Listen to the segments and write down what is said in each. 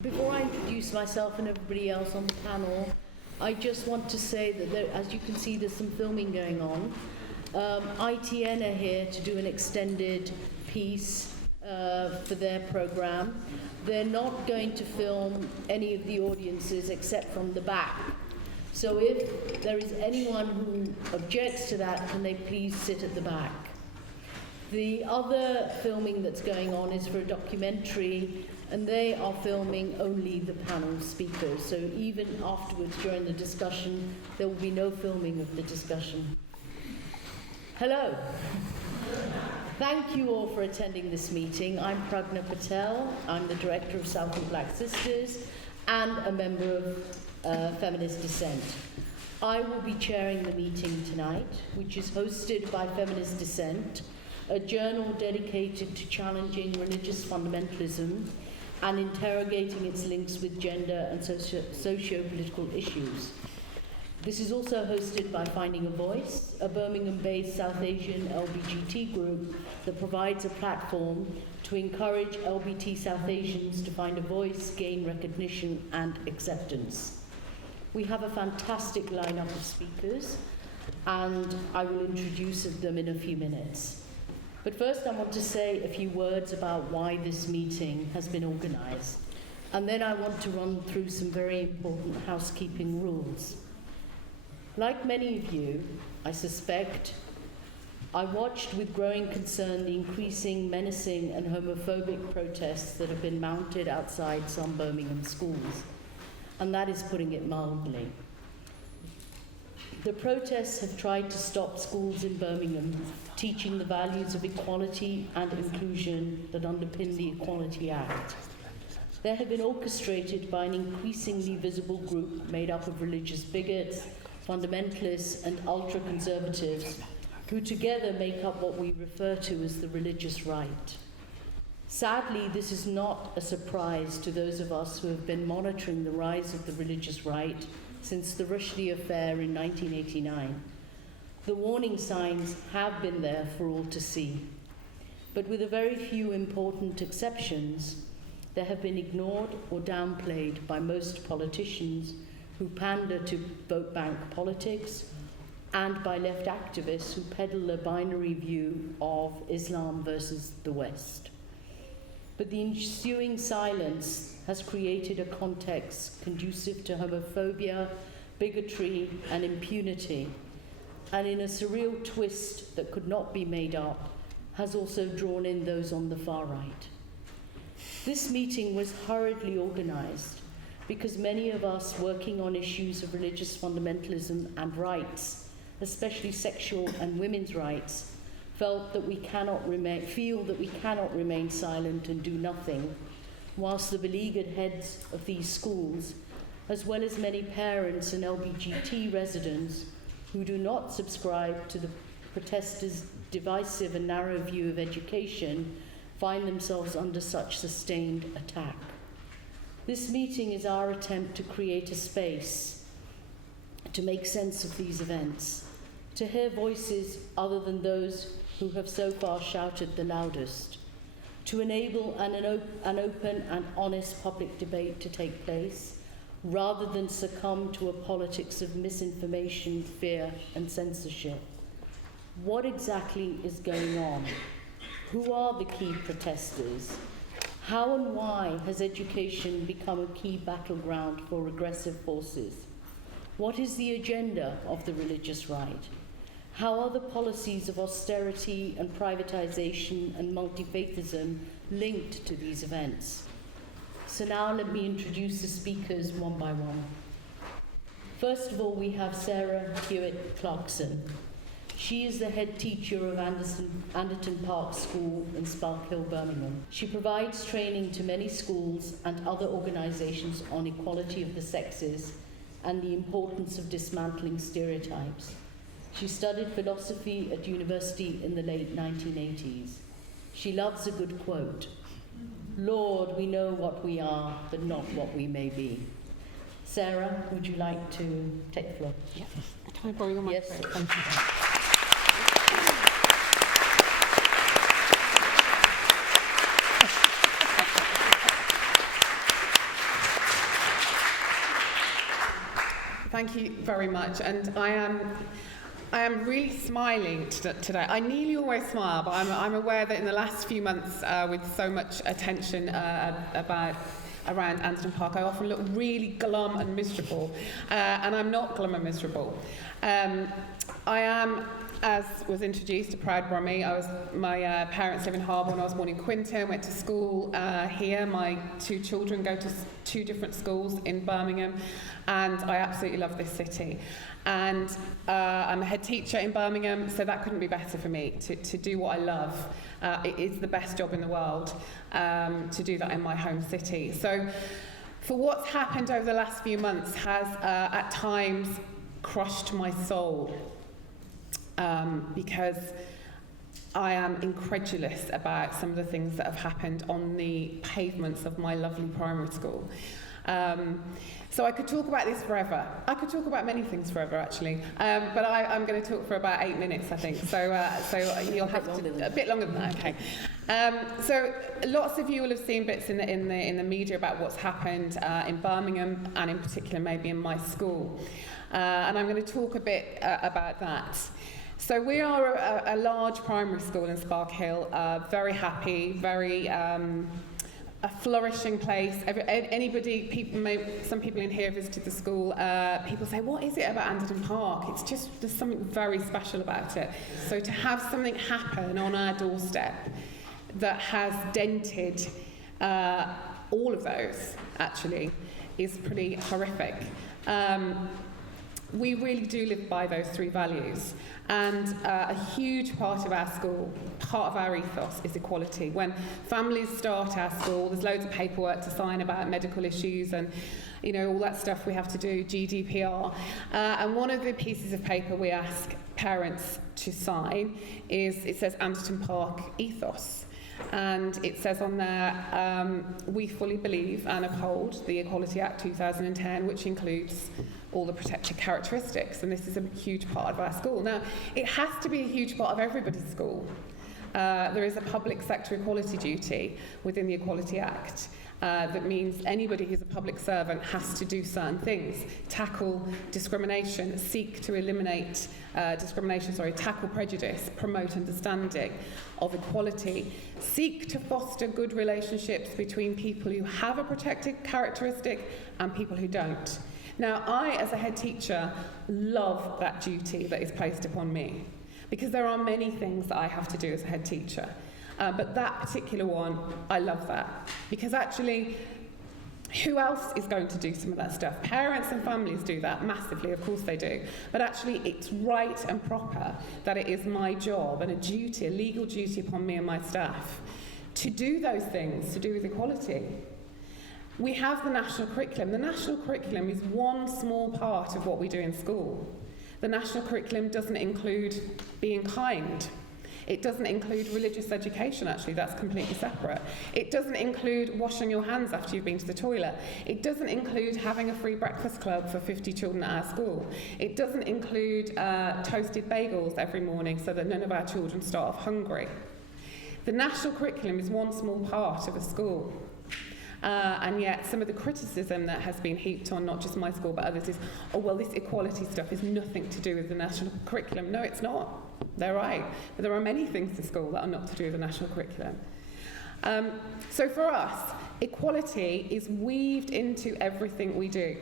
Before I introduce myself and everybody else on the panel, I just want to say that there, as you can see, there's some filming going on. ITN are here to do an extended piece for their program. They're not going to film any of the audiences except from the back. So if there is anyone who objects to that, can they please sit at the back? The other filming that's going on is for a documentary, and they are filming only the panel speakers. So even afterwards, during the discussion, there will be no filming of the discussion. Hello. Thank you all for attending this meeting. I'm Pragna Patel. I'm the director of Southern Black Sisters and a member of Feminist Dissent. I will be chairing the meeting tonight, which is hosted by Feminist Dissent, a journal dedicated to challenging religious fundamentalism and interrogating its links with gender and socio-political issues. This is also hosted by Finding a Voice, a Birmingham-based South Asian LGBT group that provides a platform to encourage LGBT South Asians to find a voice, gain recognition and acceptance. We have a fantastic lineup of speakers, and I will introduce them in a few minutes. But first I want to say a few words about why this meeting has been organised. And then I want to run through some very important housekeeping rules. Like many of you, I suspect, I watched with growing concern the increasing menacing and homophobic protests that have been mounted outside some Birmingham schools. And that is putting it mildly. The protests have tried to stop schools in Birmingham teaching the values of equality and inclusion that underpin the Equalities Act. They have been orchestrated by an increasingly visible group made up of religious bigots, fundamentalists, and ultra-conservatives, who together make up what we refer to as the religious right. Sadly, this is not a surprise to those of us who have been monitoring the rise of the religious right since the Rushdie affair in 1989. The warning signs have been there for all to see. But with a very few important exceptions, they have been ignored or downplayed by most politicians who pander to vote bank politics and by left activists who peddle a binary view of Islam versus the West. But the ensuing silence has created a context conducive to homophobia, bigotry, and impunity, and in a surreal twist that could not be made up, has also drawn in those on the far right. This meeting was hurriedly organised because many of us working on issues of religious fundamentalism and rights, especially sexual and women's rights, feel that we cannot remain silent and do nothing, whilst the beleaguered heads of these schools, as well as many parents and LGBT residents who do not subscribe to the protesters' divisive and narrow view of education, find themselves under such sustained attack. This meeting is our attempt to create a space to make sense of these events, to hear voices other than those who have so far shouted the loudest, to enable an open and honest public debate to take place, rather than succumb to a politics of misinformation, fear, and censorship. What exactly is going on? Who are the key protesters? How and why has education become a key battleground for regressive forces? What is the agenda of the religious right? How are the policies of austerity and privatization and multi-faithism linked to these events? So now let me introduce the speakers one by one. First of all, we have Sarah Hewitt-Clarkson. She is the head teacher of Anderton Park School in Sparkhill, Birmingham. She provides training to many schools and other organisations on equality of the sexes and the importance of dismantling stereotypes. She studied philosophy at university in the late 1980s. She loves a good quote. Lord, we know what we are, but not what we may be. Sarah, would you like to take the floor? Yeah. Can I borrow your microphone? Yes. Thank you. Thank you very much. And I am really smiling today. I nearly always smile, but I'm aware that in the last few months, with so much attention around Anderton Park, I often look really glum and miserable, and I'm not glum and miserable. I am, as was introduced, a proud Brummie. My parents live in Harbour, and I was born in Quinton, went to school here. My 2 children go to 2 different schools in Birmingham, and I absolutely love this city. And I'm a head teacher in Birmingham, so that couldn't be better for me, to do what I love. It is the best job in the world, to do that in my home city. So for what's happened over the last few months has at times crushed my soul, because I am incredulous about some of the things that have happened on the pavements of my lovely primary school. So I could talk about this forever. I could talk about many things forever, actually, but I'm going to talk for about 8 minutes, I think. So you'll have to a bit longer than that. Okay. So lots of you will have seen bits in the media about what's happened in Birmingham, and in particular maybe in my school, and I'm going to talk a bit about that. So we are a large primary school in Sparkhill, very happy, very a flourishing place. Some people in here visited the school. People say, what is it about Anderton Park? It's just, there's something very special about it. So to have something happen on our doorstep that has dented all of those, actually, is pretty horrific. We really do live by those 3 values. And a huge part of our school, part of our ethos, is equality. When families start our school, there's loads of paperwork to sign about medical issues and, you know, all that stuff we have to do, GDPR. And one of the pieces of paper we ask parents to sign is, it says Anderton Park ethos. And it says on there, we fully believe and uphold the Equalities Act 2010, which includes all the protected characteristics, and this is a huge part of our school. Now, it has to be a huge part of everybody's school. There is a public sector equality duty within the Equalities Act that means anybody who's a public servant has to do certain things: tackle discrimination, seek to eliminate tackle prejudice, promote understanding of equality, seek to foster good relationships between people who have a protected characteristic and people who don't. Now, I, as a head teacher, love that duty that is placed upon me, because there are many things that I have to do as a head teacher. But that particular one, I love that. Because actually, who else is going to do some of that stuff? Parents and families do that massively, of course they do. But actually, it's right and proper that it is my job and a duty, a legal duty upon me and my staff, to do those things to do with equality. We have the national curriculum. The national curriculum is one small part of what we do in school. The national curriculum doesn't include being kind. It doesn't include religious education, actually. That's completely separate. It doesn't include washing your hands after you've been to the toilet. It doesn't include having a free breakfast club for 50 children at our school. It doesn't include toasted bagels every morning so that none of our children start off hungry. The national curriculum is one small part of a school. And yet some of the criticism that has been heaped on not just my school but others is, oh, well, this equality stuff is nothing to do with the national curriculum. No, it's not. They're right. But there are many things in school that are not to do with the national curriculum. So for us, equality is weaved into everything we do.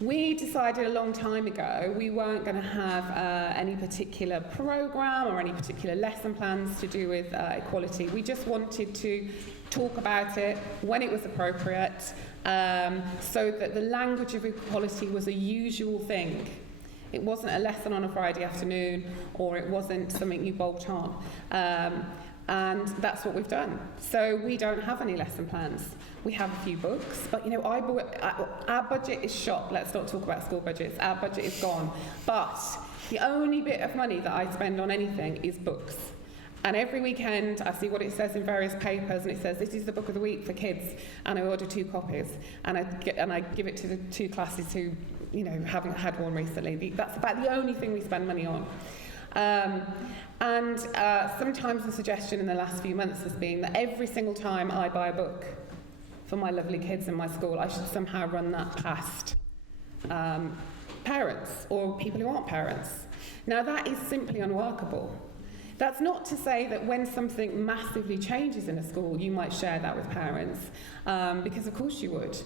We decided a long time ago we weren't going to have any particular programme or any particular lesson plans to do with equality. We just wanted to talk about it when it was appropriate, so that the language of equality was a usual thing. It wasn't a lesson on a Friday afternoon, or it wasn't something you bolt on. And that's what we've done. So we don't have any lesson plans. We have a few books, but you know, our budget is shot. Let's not talk about school budgets. Our budget is gone. But the only bit of money that I spend on anything is books. And every weekend I see what it says in various papers, and it says this is the book of the week for kids, and I order 2 copies, and I give it to the 2 classes who, you know, haven't had one recently. That's about the only thing we spend money on. Sometimes the suggestion in the last few months has been that every single time I buy a book for my lovely kids in my school, I should somehow run that past parents or people who aren't parents. Now, that is simply unworkable. That's not to say that when something massively changes in a school, you might share that with parents, because of course you would.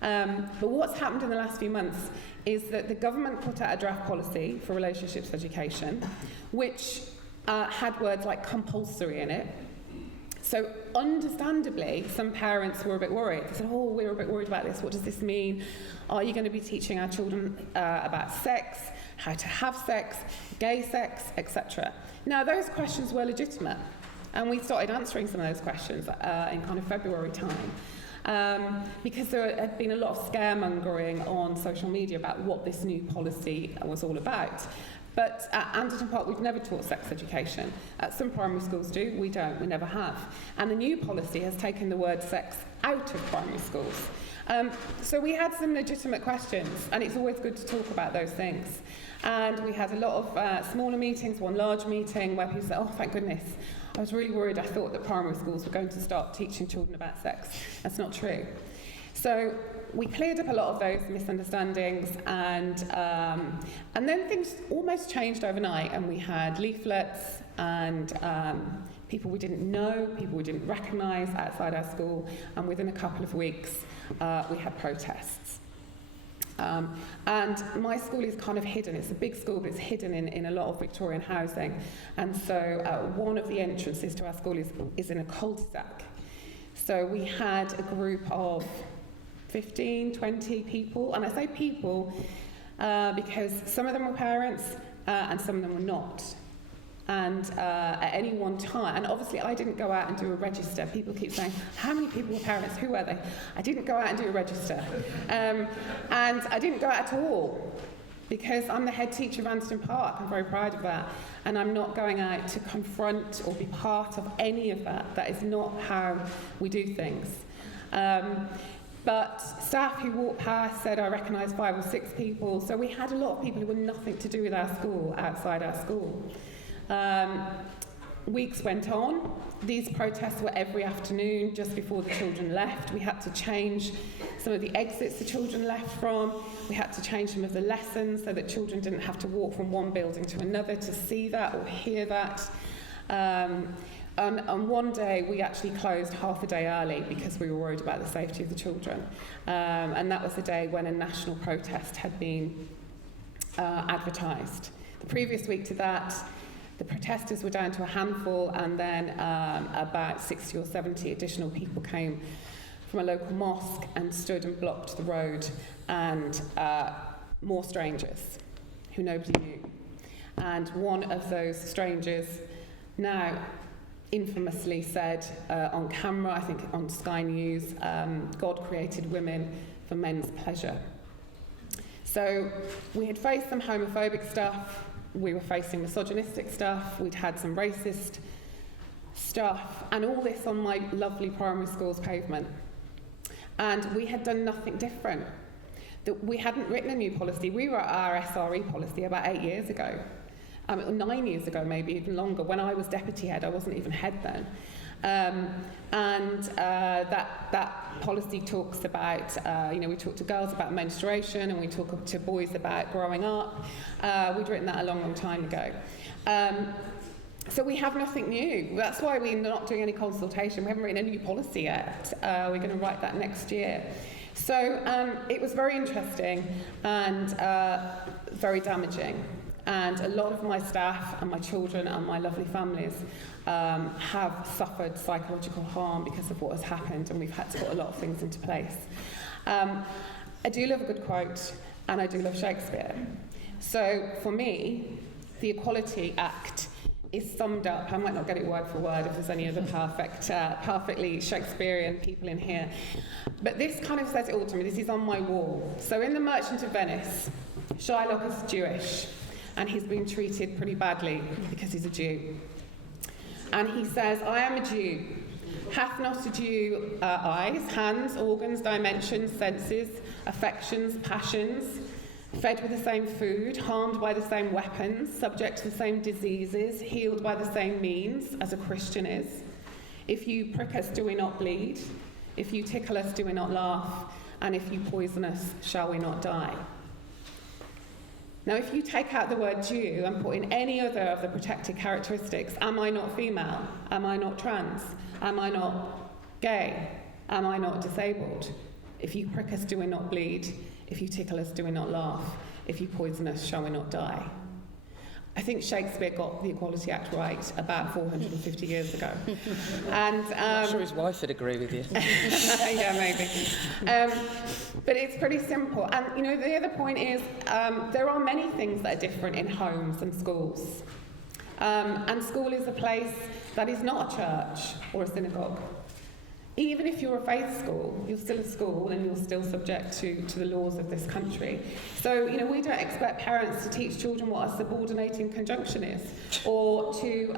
But what's happened in the last few months is that the government put out a draft policy for relationships education, which had words like compulsory in it. So understandably, some parents were a bit worried. They said, oh, we're a bit worried about this. What does this mean? Are you going to be teaching our children about sex, how to have sex, gay sex, etc.? Now, those questions were legitimate, and we started answering some of those questions in kind of February time, because there had been a lot of scaremongering on social media about what this new policy was all about. But at Anderton Park, we've never taught sex education. Some primary schools do, we don't, we never have. And the new policy has taken the word sex out of primary schools. So we had some legitimate questions, and it's always good to talk about those things. And we had a lot of smaller meetings, one large meeting, where people said, oh, thank goodness, I was really worried. I thought that primary schools were going to start teaching children about sex. That's not true. So we cleared up a lot of those misunderstandings, and then things almost changed overnight, and we had leaflets and people we didn't know, people we didn't recognise outside our school, and within a couple of weeks we had protests. And my school is kind of hidden. It's a big school, but it's hidden in a lot of Victorian housing. And so one of the entrances to our school is in a cul-de-sac. So we had a group of 15, 20 people, and I say people because some of them were parents and some of them were not. And at any one time, and obviously I didn't go out and do a register. People keep saying, how many people were parents? Who are they? I didn't go out and do a register. And I didn't go out at all, because I'm the head teacher of Anderton Park. I'm very proud of that. And I'm not going out to confront or be part of any of that. That is not how we do things. But staff who walked past said, I recognise 5 or 6 people. So we had a lot of people who were nothing to do with our school, outside our school. Weeks went on. These protests were every afternoon just before the children left. We had to change some of the exits the children left from. We had to change some of the lessons so that children didn't have to walk from one building to another to see that or hear that. And one day we actually closed half a day early because we were worried about the safety of the children. And that was the day when a national protest had been advertised. The previous week to that, the protesters were down to a handful, and then about 60 or 70 additional people came from a local mosque and stood and blocked the road, and more strangers who nobody knew. And one of those strangers now infamously said on camera, I think on Sky News, God created women for men's pleasure. So we had faced some homophobic stuff, we were facing misogynistic stuff, we'd had some racist stuff, and all this on my lovely primary school's pavement. And we had done nothing different. That we hadn't written a new policy. We were at our SRE policy about 8 years ago. 9 years ago, maybe even longer. When I was deputy head, I wasn't even head then. That policy talks about, we talk to girls about menstruation, and we talk to boys about growing up. We'd written that a long, long time ago. So we have nothing new. That's why we're not doing any consultation. We haven't written a new policy yet. We're going to write that next year. So it was very interesting and very damaging. And a lot of my staff and my children and my lovely families have suffered psychological harm because of what has happened, and we've had to put a lot of things into place. I do love a good quote, and I do love Shakespeare. So for me, the Equalities Act is summed up. I might not get it word for word if there's any other perfectly Shakespearean people in here. But this kind of says it all to me. This is on my wall. So in The Merchant of Venice, Shylock is Jewish, and he's been treated pretty badly because he's a Jew. And he says, I am a Jew. Hath not a Jew eyes, hands, organs, dimensions, senses, affections, passions, fed with the same food, harmed by the same weapons, subject to the same diseases, healed by the same means as a Christian is? If you prick us, do we not bleed? If you tickle us, do we not laugh? And if you poison us, shall we not die? Now, if you take out the word Jew and put in any other of the protected characteristics, am I not female? Am I not trans? Am I not gay? Am I not disabled? If you prick us, do we not bleed? If you tickle us, do we not laugh? If you poison us, shall we not die? I think Shakespeare got the Equality Act right about 450 years ago. And I'm sure his wife would agree with you. yeah, maybe. But it's pretty simple. And, you know, the other point is there are many things that are different in homes and schools. And school is a place that is not a church or a synagogue. Even if you're a faith school, you're still a school and you're still subject to the laws of this country. So, you know, we don't expect parents to teach children what a subordinating conjunction is, or to,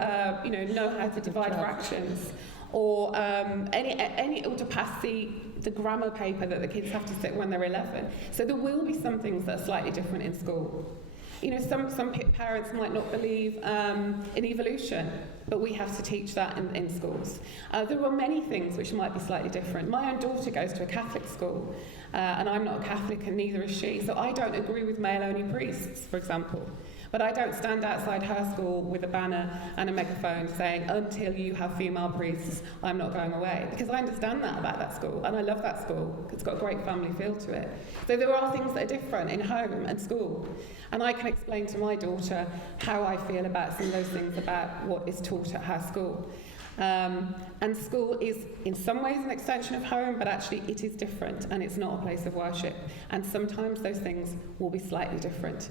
know how to divide fractions, or or to pass the grammar paper that the kids have to sit when they're 11. So there will be some things that are slightly different in school. You know, some parents might not believe in evolution, but we have to teach that in schools. There are many things which might be slightly different. My own daughter goes to a Catholic school, and I'm not a Catholic and neither is she, so I don't agree with male-only priests, for example. But I don't stand outside her school with a banner and a megaphone saying, until you have female priests, I'm not going away. Because I understand that about that school, and I love that school. It's got a great family feel to it. So there are things that are different in home and school. And I can explain to my daughter how I feel about some of those things about what is taught at her school. And school is in some ways an extension of home, but actually it is different, and it's not a place of worship. And sometimes those things will be slightly different.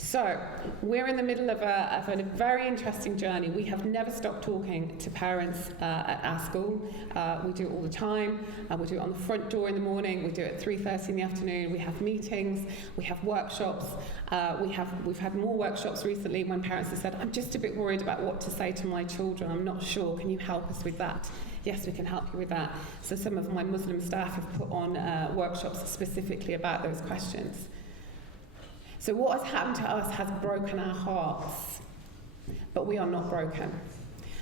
So, we're in the middle of a very interesting journey. We have never stopped talking to parents at our school. We do it all the time. We do it on the front door in the morning. We do it at 3:30 in the afternoon. We have meetings. We have workshops. We've had more workshops recently when parents have said, I'm just a bit worried about what to say to my children. I'm not sure. Can you help us with that? Yes, we can help you with that. So some of my Muslim staff have put on workshops specifically about those questions. So what has happened to us has broken our hearts, but we are not broken.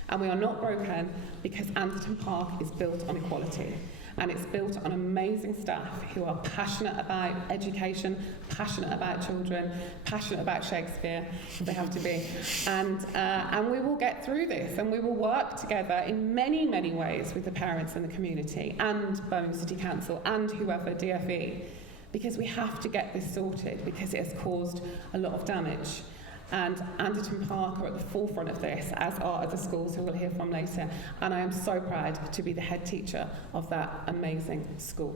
And we are not broken because Anderton Park is built on equality. And it's built on amazing staff who are passionate about education, passionate about children, passionate about Shakespeare. They have to be. And we will get through this, and we will work together in many, many ways with the parents and the community and Birmingham City Council and whoever, DFE. Because we have to get this sorted, because it has caused a lot of damage. And Anderton Park are at the forefront of this, as are other schools who we'll hear from later. And I am so proud to be the head teacher of that amazing school.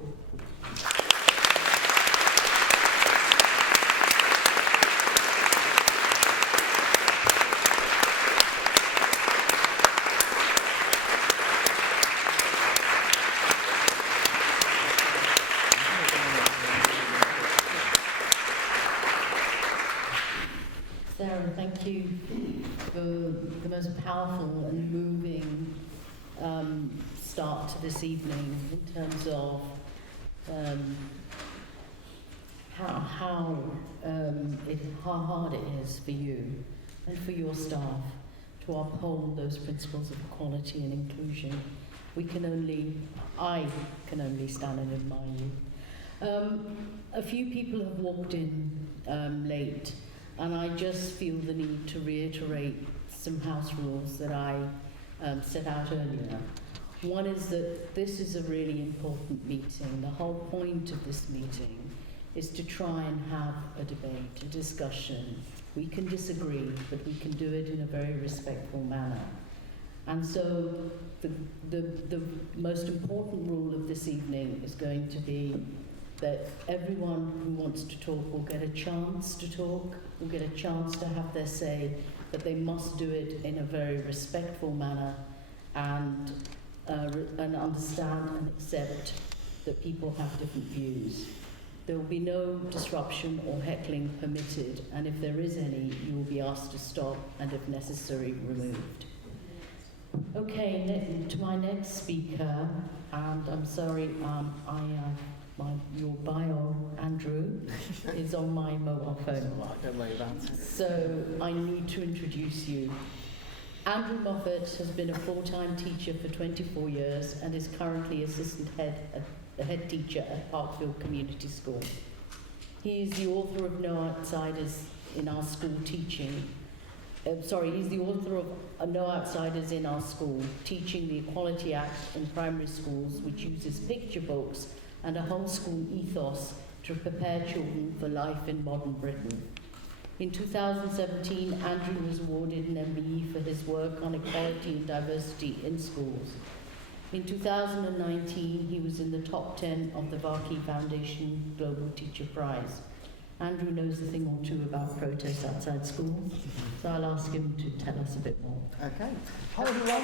Thank you for the most powerful and moving start to this evening in terms of how hard it is for you and for your staff to uphold those principles of equality and inclusion. I can only stand and admire you. A few people have walked in late. And I just feel the need to reiterate some house rules that I set out earlier. One is that this is a really important meeting. The whole point of this meeting is to try and have a debate, a discussion. We can disagree, but we can do it in a very respectful manner. And so the most important rule of this evening is going to be that everyone who wants to talk will get a chance to talk, will get a chance to have their say, but they must do it in a very respectful manner and understand and accept that people have different views. There will be no disruption or heckling permitted, and if there is any, you will be asked to stop and, if necessary, removed. Okay, to my next speaker, and I'm sorry, your bio, Andrew, is on my mobile phone. Don't worry about it. So I need to introduce you. Andrew Moffett has been a full-time teacher for 24 years and is currently the head teacher at Parkfield Community School. He is the author of No Outsiders in our school teaching. He's the author of No Outsiders in Our School, Teaching the Equality Act in Primary Schools, which uses picture books and a whole school ethos to prepare children for life in modern Britain. In 2017, Andrew was awarded an MBE for his work on equality and diversity in schools. In 2019, he was in the top 10 of the Varkey Foundation Global Teacher Prize. Andrew knows a thing or two about protests outside schools, so I'll ask him to tell us a bit more. Okay. Hi everyone.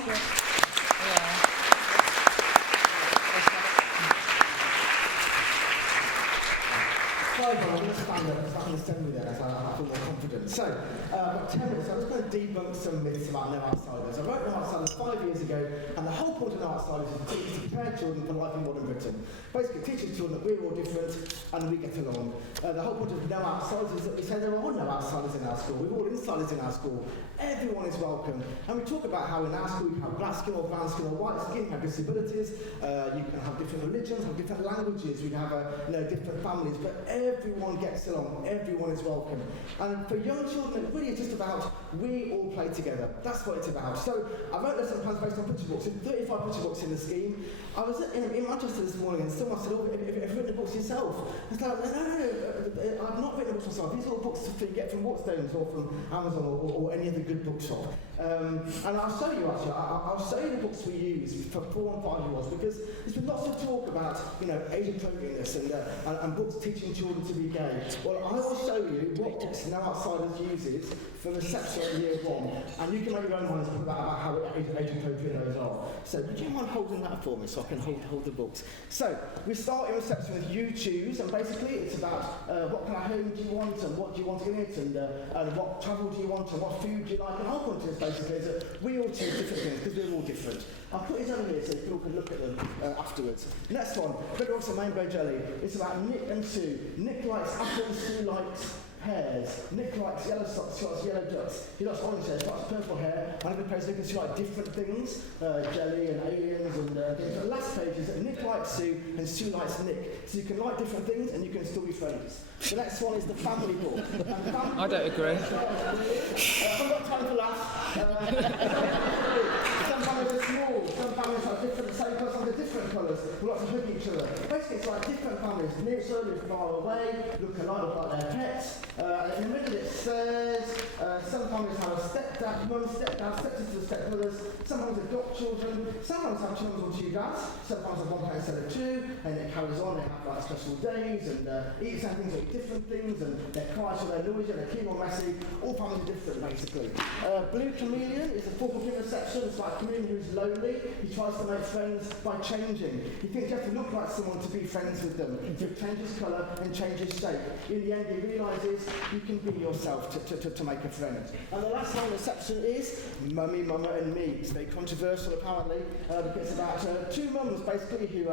Hi everyone, I'm going to stand up because I can stand with there as I feel more confident. So, about 10 minutes, I'm just going to debunk some myths about No Outsiders. I wrote No Outsiders 5 years ago, and the whole point of No Outsiders is to prepare children for life in modern Britain. Basically, teaching children that we're all different and we get along. The whole point of No Outsiders is that we say there are no outsiders in our school. We're all insiders in our school. Everyone is welcome. And we talk about how in our school you can have black skin or brown skin or white skin, you have disabilities, you can have different religions, have different languages, we can have different families, but everyone gets along, everyone is welcome. And for young children, it really is just about we all play together. That's what it's about. So I wrote lesson plans based on picture books. There's 35 picture books in the scheme. I was in Manchester this morning and someone said, have you written the books yourself? I was like, no, I've not written the books myself. These are all books that you get from Waterstones or from Amazon or any other good bookshop. And I'll show you actually, I'll show you the books we use for 4 and 5-year-olds because there's been lots of talk about, age appropriateness and books teaching children to be gay. Well, I will show you what books No Outsiders uses for reception at year 1, and you can make your own minds up about how age appropriate those are. So would you mind holding that for me so I can hold the books? So we start in reception with You Choose, and basically it's about what kind of home do you want and what do you want in it, and what travel do you want and what food do you like, and our point is basically is that we all choose different things because we're all different. I'll put these over here so people can look at them afterwards. Next one, Red Rocks and Rainbow Jelly. It's about Nick and Sue. Nick likes apples, Sue likes pears. Nick likes yellow socks, she likes yellow ducks. He likes orange hair, she likes purple hair. And every page Nick and Sue like different things, jelly and aliens and things. The last page is that Nick likes Sue and Sue likes Nick. So you can like different things and you can still be friends. The next one is the family book. I don't agree. I've got time to laugh. Some families are small, some families have different, the same person with different colours, who like to hug each other. Basically, it's like different families, near each other, far away, look alike, look like their pets. In the middle it says, some families have a stepdad, mum, stepdad, stepsisters, stepbrothers, sometimes adopt children, sometimes have children with 2 dads, sometimes have 1 parent instead of 2, and it carries on, they have like special days, and eat the same things or eat different things, and they're quiet or they're noisy, they're keen or messy, all families are different basically. Blue Chameleon is a focal point reception, it's like a chameleon who's lonely, he tries to make friends by changing. He thinks you have to look like someone to be friends with them, to change his colour and change his shape. In the end he realises you can be yourself to make a friend. And the last one reception is Mummy, Mama and Me. It's very controversial apparently, because it's about 2 mums basically who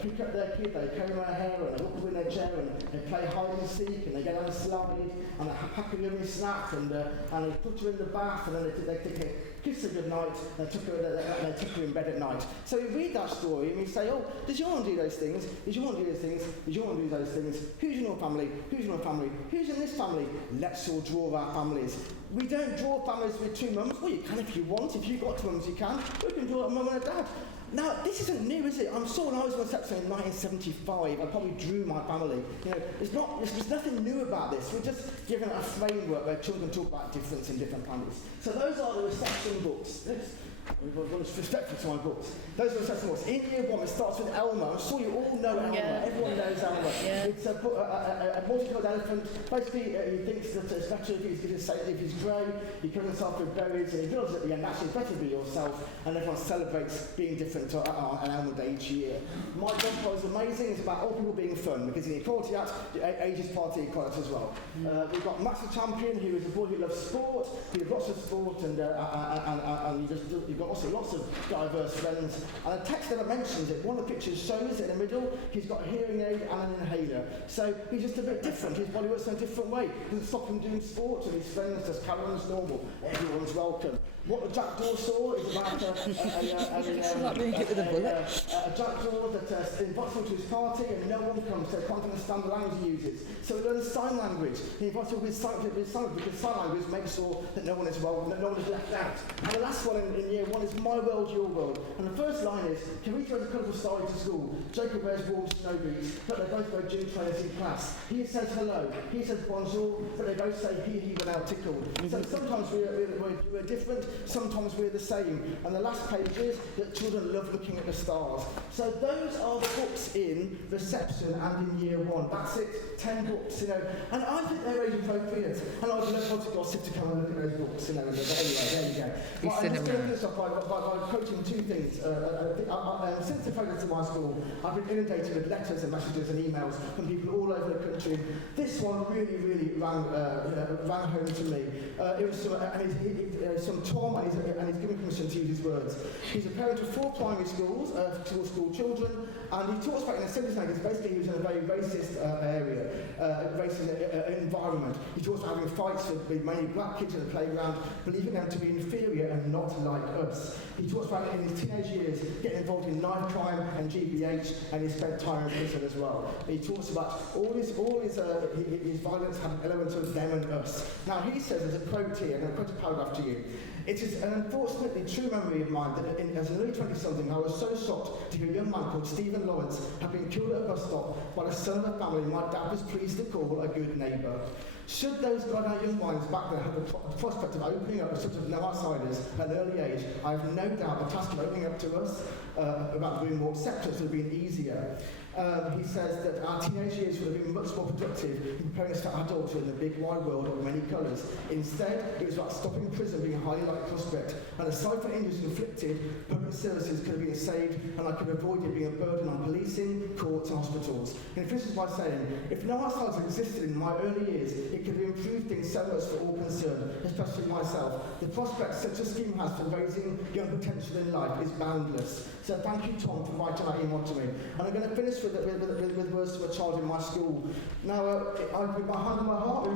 pick up their kid, they comb their hair and they look them in their chair and they play hide and seek and they go down the slide and they pack a yummy snack and they put her in the bath and then they kiss her goodnight, they took her in bed at night. So we read that story and we say, oh, does your one do those things? Does your one do those things? Does your one do those things? Who's in your family? Who's in your family? Who's in this family? Let's all draw our families. We don't draw families with 2 mums. Well, you can if you want. If you've got 2 mums, you can. We can draw a mum and a dad. Now, this isn't new, is it? I'm sure when I was in reception in 1975, I probably drew my family. There's nothing new about this. We're just given a framework where children talk about difference in different families. So those are the reception books. Everyone is respectful to my books. Those are reception books. In year 1, it starts with Elmo. I'm sure you all know Elmo. Yeah. Everyone knows Elmo. Yeah. It's a multicolored elephant. Basically, he thinks that it's better if he's grey, he covers himself with berries, and he realizes at the end, actually, it's better to be yourself, and everyone celebrates being different on Elmo Day each year. My job is amazing. It's about all people being fun, because in the Equality Act, age is part of equality as well. We've got Master Champion, who is a boy who loves sport. He loves lots of sport, and you've got also lots of diverse friends. And the text never mentions it. One of the pictures shows in the middle, he's got a hearing aid and an inhaler. So he's just a bit different. His body works in a different way. It doesn't stop him doing sports, and his friends just carry on as normal. Everyone's welcome. What the jackdaw saw is about a jackdaw that invites him to his party and no one comes, so he can't understand the language he uses. So he learns sign language. He invites him with sign language because sign language makes sure that no one is left out. And the last one in year 1 is my world, your world. And the first line is, Charita has a colourful story to school. Jacob wears warm snow boots, but they both wear gym trainers in class. He says hello, he says bonjour, but they both say he without tickled. So sometimes we're different, sometimes we're the same. And the last page is that children love looking at the stars. So those are the books in reception and in year 1. That's it, 10 books, you know. And I think they're age appropriate. And I'd love lots of gossip to come and look at those books, you know. But anyway, there you go. Well, I'm just going to finish off by quoting 2 things. Since the progress of my school, I've been inundated with letters and messages and emails from people all over the country. This one really rang home to me. It was some Tom, and he's given permission to use his words. He's a parent of 4 primary schools, school children, and he talks about in a sentence like this, basically he was in a very racist area, racist environment. He talks about having fights with mainly black kids in the playground, believing them to be inferior and not like us. He talks about in his teenage years getting involved in knife crime and GBH, and he spent time in prison as well. He talks about all his violence had an element of them and us. Now he says, there's a quote here, and I'll quote a paragraph to you. It is an unfortunately true memory of mine that as an early 20-something, I was so shocked to hear a young man called Stephen Lawrence have been killed at a bus stop by the son of a family my dad was pleased to call a good neighbour. Should those young minds back then have the prospect of opening up to such no outsiders at an early age, I have no doubt the task of opening up to us about being more acceptance would have been easier. He says that our teenage years would have been much more productive in preparing us for adulthood in the big wide world of many colours. Instead, it was about stopping prison being a highly likely prospect, and aside from injuries inflicted, public services could have been saved, and I could have avoided being a burden on policing, courts and hospitals. And he finishes by saying, if no outsiders existed in my early years, it could have improved things so much for all concerned, especially myself. The prospect such a scheme has for raising young potential in life is boundless. So thank you, Tom, for writing that email to me. And I'm going to finish with words to a child in my school. Now, with my hand on my heart, I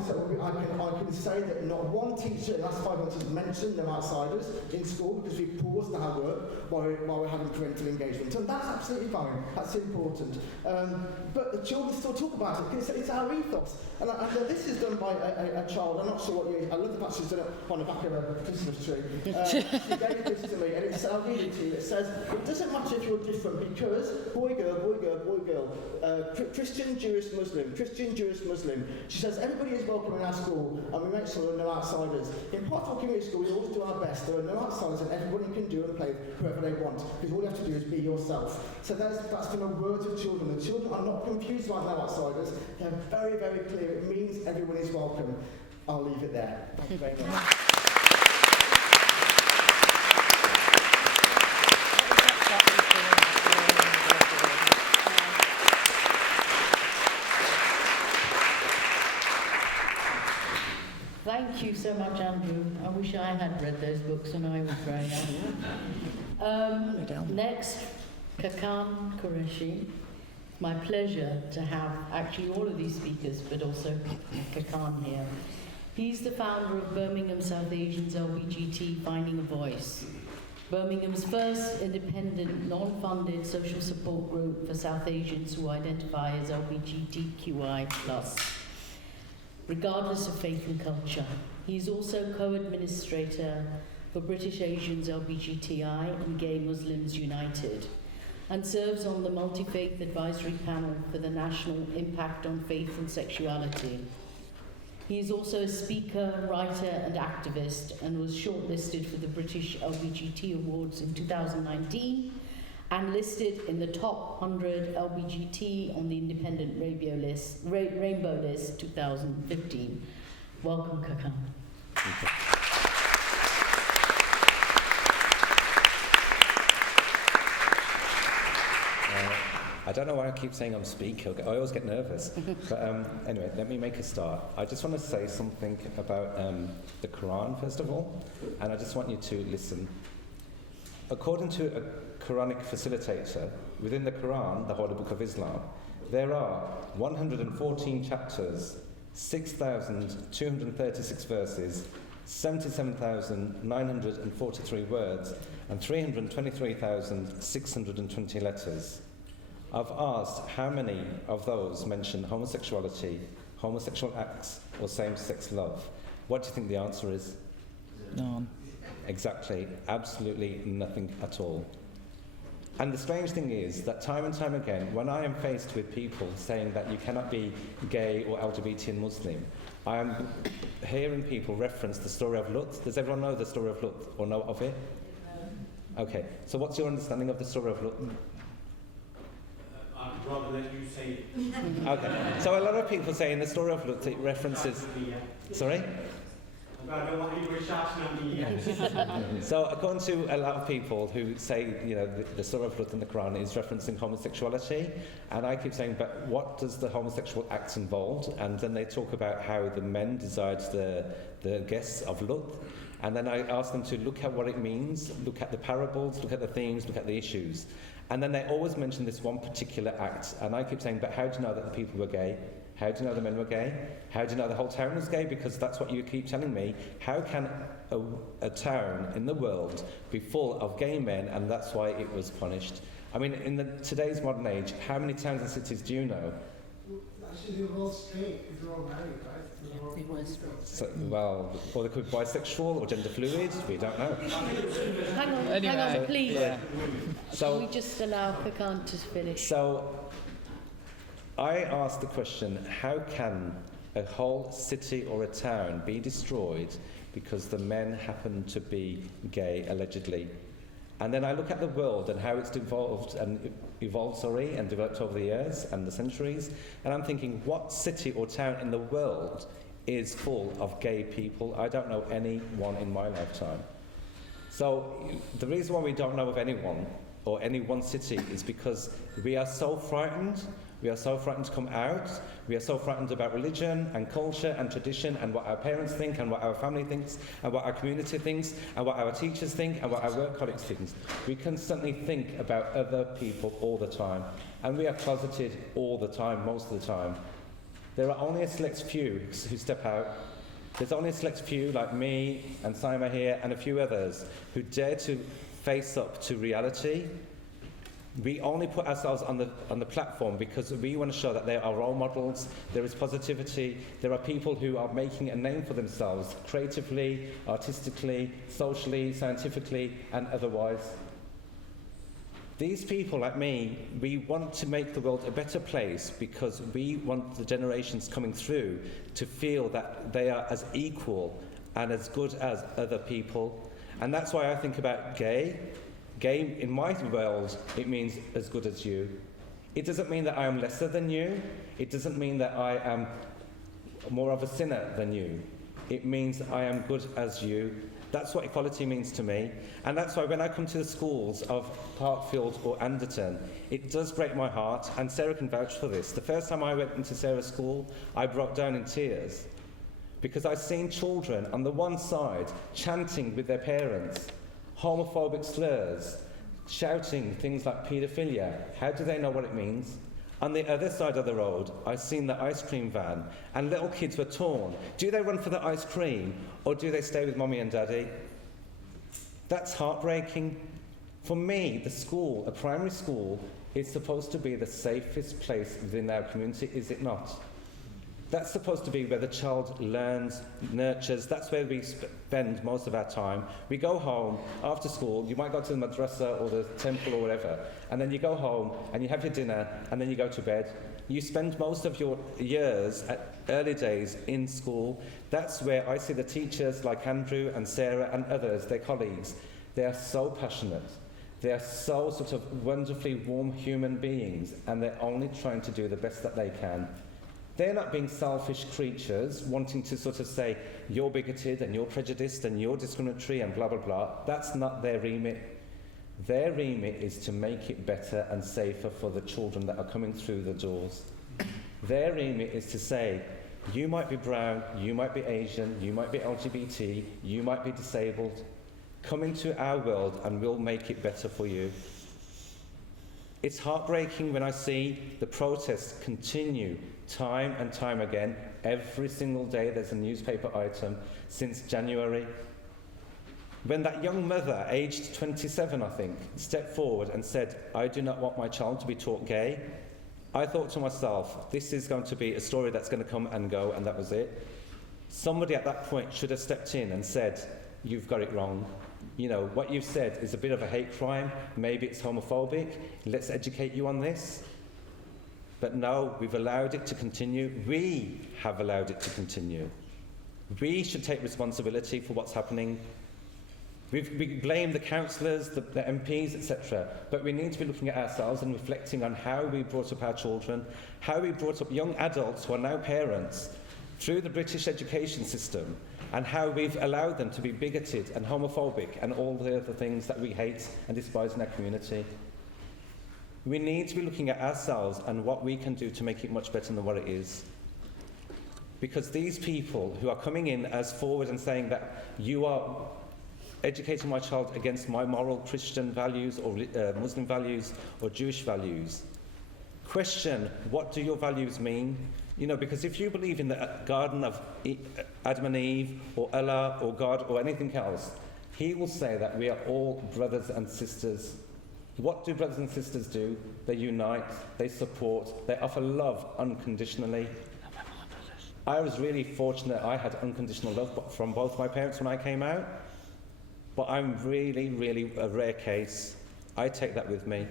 can say that not one teacher in the last 5 months has mentioned them outsiders in school because we've paused our work while we're having parental engagement. And that's absolutely fine. That's important. But the children still talk about it because it's our ethos. And this is done by a child. I'm not sure what year. I love the fact she's done it on the back of a Christmas tree. She gave this to me, and I'll read it to you. It says, it doesn't matter if you're different because boy, girl, boy, girl, boy, girl, Christian, Jewish, Muslim, Christian, Jewish, Muslim. She says, everybody is welcome in our school, and we make sure there are no outsiders. In Parkfield Community School, we always do our best. There are no outsiders, and everybody can do and play whoever they want, because all you have to do is be yourself. So that's from the words of children. The children are not confused by no outsiders. They're very, very clear. It means everyone is welcome. I'll leave it there. Thank you very much. Thank you so much, Andrew. I wish I had read those books when I was growing up. Next, Kakan Qureshi. My pleasure to have actually all of these speakers, but also Kakan here. He's the founder of Birmingham South Asians LGBT Finding a Voice, Birmingham's first independent, non-funded social support group for South Asians who identify as LGBTQI+, regardless of faith and culture. He's also co-administrator for British Asians LGBTI and Gay Muslims United, and serves on the multi-faith advisory panel for the National Impact on Faith and Sexuality. He is also a speaker, writer and activist, and was shortlisted for the British LGBT Awards in 2019 and listed in the top 100 LGBT on the Independent Rainbow List 2015. Welcome, Kakan. I don't know why I keep saying I'm speaker. I always get nervous. But anyway, let me make a start. I just want to say something about the Quran, first of all, and I just want you to listen. According to a Quranic facilitator, within the Quran, the Holy Book of Islam, there are 114 chapters, 6,236 verses, 77,943 words, and 323,620 letters. I've asked how many of those mention homosexuality, homosexual acts, or same-sex love. What do you think the answer is? None. Exactly, absolutely nothing at all. And the strange thing is that time and time again, when I am faced with people saying that you cannot be gay or LGBT and Muslim, I am hearing people reference the story of Lut. Does everyone know the story of Lut or know of it? Okay, so what's your understanding of the story of Lut? I'd rather let you say it. Okay, so a lot of people say in the story of Lut it references... Sorry? I don't want anybody shouting at me. So according to a lot of people who say, you know, the story of Lut in the Quran is referencing homosexuality, and I keep saying, but what does the homosexual act involve? And then they talk about how the men desired the guests of Lut, and then I ask them to look at what it means, look at the parables, look at the themes, look at the issues. And then they always mention this one particular act, and I keep saying, but how do you know that the people were gay? How do you know the men were gay? How do you know the whole town was gay? Because that's what you keep telling me. How can a town in the world be full of gay men, and that's why it was punished? I mean, in today's modern age, how many towns and cities do you know? Actually, they were all straight, because they're all married, right? It was. So, well, or they could be bisexual or gender fluid, we don't know. Hang on, Anyway, please. yeah. So, Can we just allow Khan to finish? So, I asked the question, how can a whole city or a town be destroyed because the men happen to be gay, allegedly? And then I look at the world and how it's evolved and developed over the years and the centuries, and I'm thinking, what city or town in the world is full of gay people? I don't know any one in my lifetime. So the reason why we don't know of anyone or any one city is because we are so frightened. We are so frightened to come out. We are so frightened about religion and culture and tradition and what our parents think and what our family thinks and what our community thinks and what our teachers think and what our work colleagues think. We constantly think about other people all the time, and we are closeted all the time, most of the time. There are only a select few who step out. There's only a select few like me and Simon here and a few others who dare to face up to reality. We only put ourselves on the platform because we want to show that there are role models, there is positivity, there are people who are making a name for themselves creatively, artistically, socially, scientifically, and otherwise. These people, like me, we want to make the world a better place because we want the generations coming through to feel that they are as equal and as good as other people. And that's why I think about gay. Gay, in my world, it means as good as you. It doesn't mean that I am lesser than you. It doesn't mean that I am more of a sinner than you. It means I am good as you. That's what equality means to me. And that's why when I come to the schools of Parkfield or Anderton, it does break my heart, and Sarah can vouch for this. The first time I went into Sarah's school, I broke down in tears because I've seen children on the one side chanting with their parents, homophobic slurs, shouting things like paedophilia. How do they know what it means? On the other side of the road, I've seen the ice cream van, and little kids were torn. Do they run for the ice cream, or do they stay with mommy and daddy? That's heartbreaking. For me, the school, a primary school, is supposed to be the safest place within our community, is it not? That's supposed to be where the child learns, nurtures. That's where we spend most of our time. We go home after school. You might go to the madrasa or the temple or whatever, and then you go home and you have your dinner and then you go to bed. You spend most of your years, early days, in school. That's where I see the teachers like Andrew and Sarah and others, their colleagues. They are so passionate. They are so sort of wonderfully warm human beings, and they're only trying to do the best that they can. They're not being selfish creatures wanting to sort of say, you're bigoted and you're prejudiced and you're discriminatory and blah, blah, blah. That's not their remit. Their remit is to make it better and safer for the children that are coming through the doors. Their remit is to say, you might be brown, you might be Asian, you might be LGBT, you might be disabled. Come into our world and we'll make it better for you. It's heartbreaking when I see the protests continue time and time again. Every single day there's a newspaper item since January. When that young mother, aged 27 I think, stepped forward and said, "I do not want my child to be taught gay," I thought to myself, this is going to be a story that's going to come and go, and that was it. Somebody at that point should have stepped in and said, "You've got it wrong. You know, what you've said is a bit of a hate crime, maybe it's homophobic, let's educate you on this." But no, we've allowed it to continue. We have allowed it to continue. We should take responsibility for what's happening. We blame the councillors, the MPs, etc. But we need to be looking at ourselves and reflecting on how we brought up our children, how we brought up young adults who are now parents through the British education system, and how we've allowed them to be bigoted and homophobic and all the other things that we hate and despise in our community. We need to be looking at ourselves and what we can do to make it much better than what it is. Because these people who are coming in as forward and saying that you are educating my child against my moral Christian values or Muslim values or Jewish values, question, what do your values mean? You know, because if you believe in the garden of Adam and Eve or Allah or God or anything else, he will say that we are all brothers and sisters. What do brothers and sisters do? They unite, they support, they offer love unconditionally. I was really fortunate I had unconditional love from both my parents when I came out, but I'm really, really a rare case. I take that with me.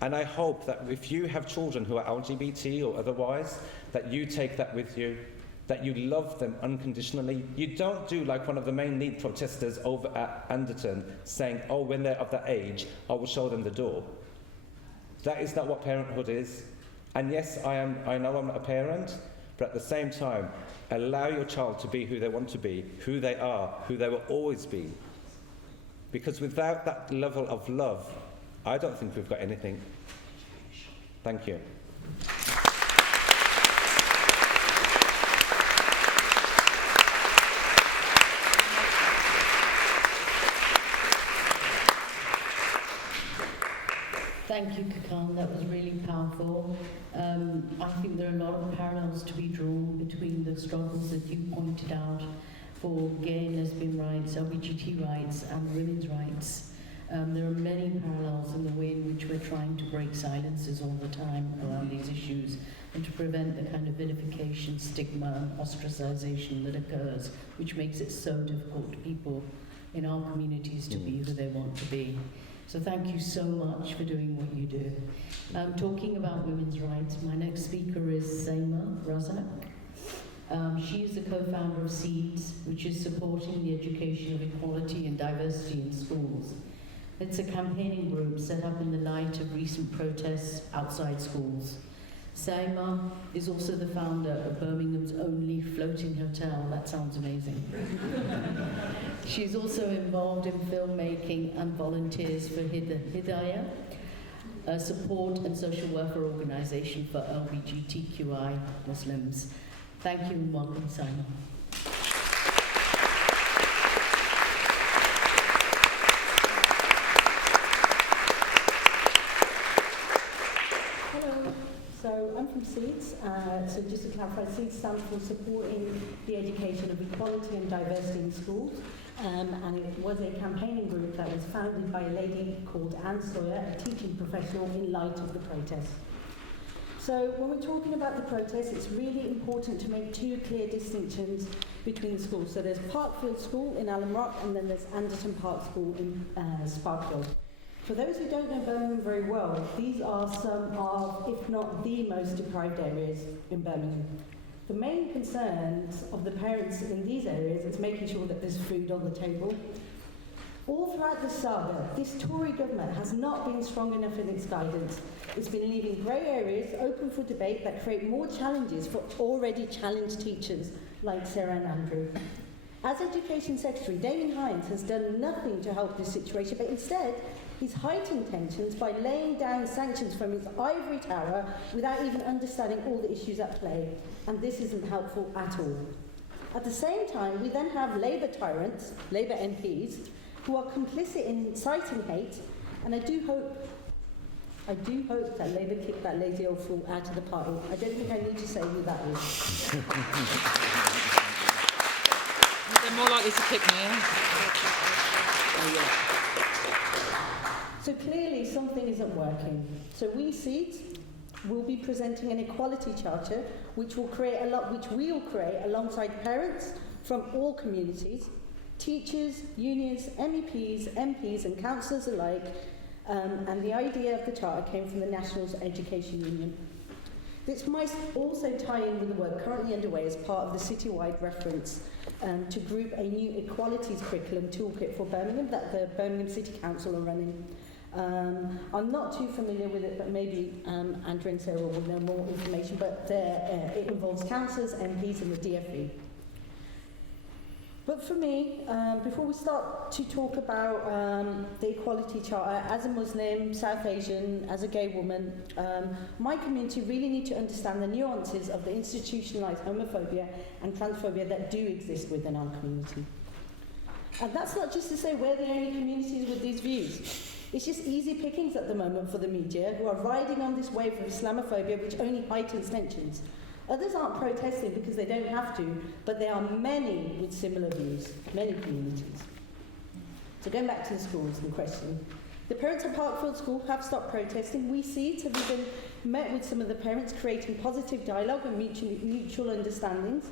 And I hope that if you have children who are LGBT or otherwise, that you take that with you, that you love them unconditionally. You don't do like one of the main lead protesters over at Anderton saying, "Oh, when they're of that age, I will show them the door." That is not what parenthood is. And yes, I know I'm not a parent, but at the same time, allow your child to be who they want to be, who they are, who they will always be. Because without that level of love, I don't think we've got anything. Thank you. Thank you, Kakan. That was really powerful. I think there are a lot of parallels to be drawn between the struggles that you pointed out for gay and lesbian rights, LGBT rights, and women's rights. There are many parallels in the way in which we're trying to break silences all the time around these issues and to prevent the kind of vilification, stigma, and ostracization that occurs, which makes it so difficult for people in our communities to be who they want to be. So thank you so much for doing what you do. Talking about women's rights, my next speaker is Saima Razak. She is the co-founder of SEEDS, which is supporting the education of equality and diversity in schools. It's a campaigning group set up in the light of recent protests outside schools. Saima is also the founder of Birmingham's only floating hotel. That sounds amazing. She's also involved in filmmaking and volunteers for Hidayah, a support and social welfare organisation for LGBTQI Muslims. Thank you and welcome, Saima. So I'm from SEEDS, so just to clarify, SEEDS stands for Supporting the Education of Equality and Diversity in Schools, and it was a campaigning group that was founded by a lady called Anne Sawyer, a teaching professional, in light of the protests. So when we're talking about the protests, it's really important to make two clear distinctions between the schools. So there's Parkfield School in Alum Rock, and then there's Anderton Park School in Sparkhill. For those who don't know Birmingham very well, these are some of, if not the most deprived areas in Birmingham. The main concerns of the parents in these areas is making sure that there's food on the table. All throughout the saga, this Tory government has not been strong enough in its guidance. It's been leaving grey areas open for debate that create more challenges for already challenged teachers like Sarah and Andrew. As Education Secretary, Damien Hines has done nothing to help this situation, but instead, he's heightened tensions by laying down sanctions from his ivory tower without even understanding all the issues at play. And this isn't helpful at all. At the same time, we then have Labour tyrants, Labour MPs, who are complicit in inciting hate, and I do hope I do hope that Labour kicked that lazy old fool out of the party. I don't think I need to say who that is. They're more likely to kick me out. So clearly something isn't working. So we Seeds will be presenting an equality charter which we'll create alongside parents from all communities, teachers, unions, MEPs, MPs and councillors alike, and the idea of the charter came from the National Education Union. This might also tie in with the work currently underway as part of the citywide reference to group a new equalities curriculum toolkit for Birmingham that the Birmingham City Council are running. I'm not too familiar with it, but maybe Andrew and Sarah will know more information, but it involves councillors, MPs and the DFE. But for me, before we start to talk about the Equality Charter, as a Muslim, South Asian, as a gay woman, my community really need to understand the nuances of the institutionalised homophobia and transphobia that do exist within our community. And that's not just to say we're the only communities with these views. It's just easy pickings at the moment for the media who are riding on this wave of Islamophobia which only heightens tensions. Others aren't protesting because they don't have to, but there are many with similar views, many communities. So going back to the schools in question. The parents at Parkfield School have stopped protesting. We Seeds have even met with some of the parents, creating positive dialogue and mutual understandings.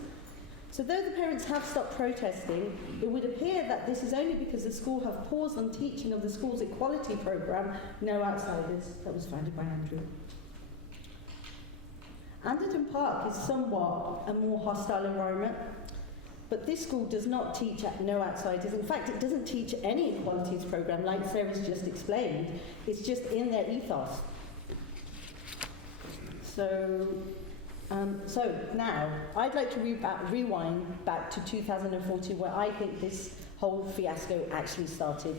So though the parents have stopped protesting, it would appear that this is only because the school have paused on teaching of the school's equality programme, No Outsiders, that was founded by Andrew. Anderton Park is somewhat a more hostile environment, but this school does not teach No Outsiders. In fact, it doesn't teach any equalities programme, like Sarah's just explained. It's just in their ethos. So now, I'd like to rewind back to 2014, where I think this whole fiasco actually started.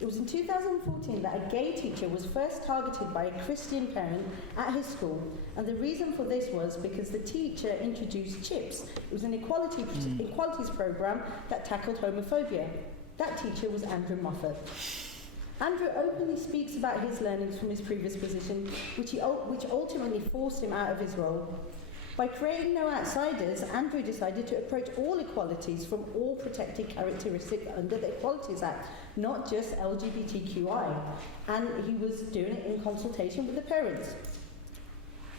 It was in 2014 that a gay teacher was first targeted by a Christian parent at his school, and the reason for this was because the teacher introduced CHIPS. It was an equalities programme that tackled homophobia. That teacher was Andrew Moffett. Andrew openly speaks about his learnings from his previous position, which ultimately forced him out of his role. By creating No Outsiders, Andrew decided to approach all equalities from all protected characteristics under the Equalities Act, not just LGBTQI, and he was doing it in consultation with the parents.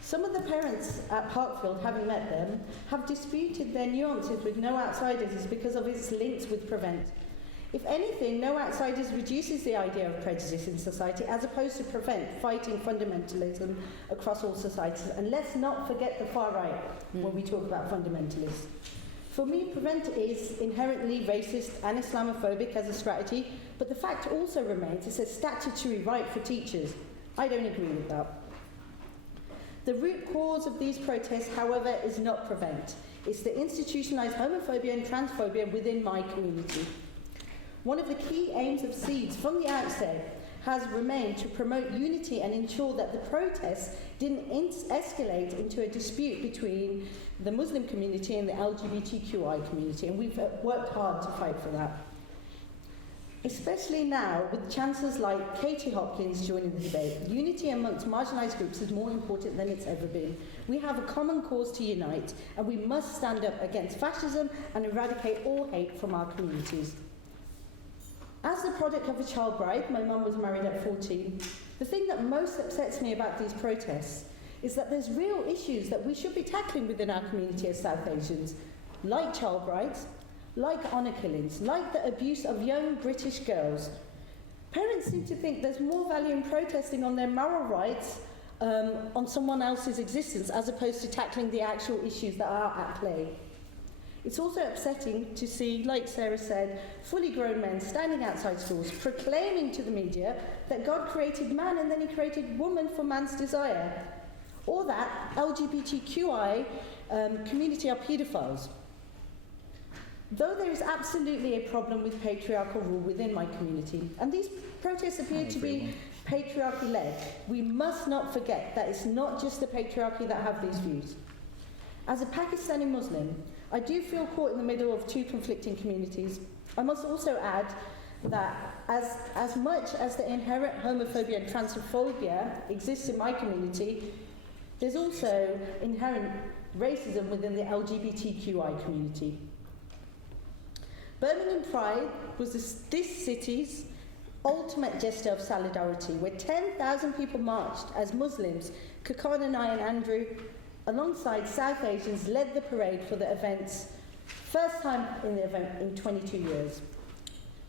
Some of the parents at Parkfield, having met them, have disputed their nuances with No Outsiders because of its links with Prevent. If anything, No Outsiders reduces the idea of prejudice in society as opposed to Prevent, fighting fundamentalism across all societies. And let's not forget the far right when we talk about fundamentalists. For me, Prevent is inherently racist and Islamophobic as a strategy, but the fact also remains it's a statutory right for teachers. I don't agree with that. The root cause of these protests, however, is not Prevent. It's the institutionalised homophobia and transphobia within my community. One of the key aims of Seeds from the outset has remained to promote unity and ensure that the protests didn't escalate into a dispute between the Muslim community and the LGBTQI community, and we've worked hard to fight for that. Especially now, with chancellors like Katie Hopkins joining the debate, unity amongst marginalised groups is more important than it's ever been. We have a common cause to unite, and we must stand up against fascism and eradicate all hate from our communities. As the product of a child bride, my mum was married at 14, the thing that most upsets me about these protests is that there's real issues that we should be tackling within our community as South Asians, like child brides, like honour killings, like the abuse of young British girls. Parents seem to think there's more value in protesting on their moral rights on someone else's existence as opposed to tackling the actual issues that are at play. It's also upsetting to see, like Sarah said, fully grown men standing outside schools proclaiming to the media that God created man and then he created woman for man's desire, or that LGBTQI community are paedophiles. Though there is absolutely a problem with patriarchal rule within my community, and these protests appear to be patriarchy-led, we must not forget that it's not just the patriarchy that have these views. As a Pakistani Muslim, I do feel caught in the middle of two conflicting communities. I must also add that as much as the inherent homophobia and transphobia exists in my community, there's also inherent racism within the LGBTQI community. Birmingham Pride was this city's ultimate gesture of solidarity, where 10,000 people marched as Muslims. Kakan and I and Andrew, alongside South Asians, led the parade for the event's first time in the event in 22 years.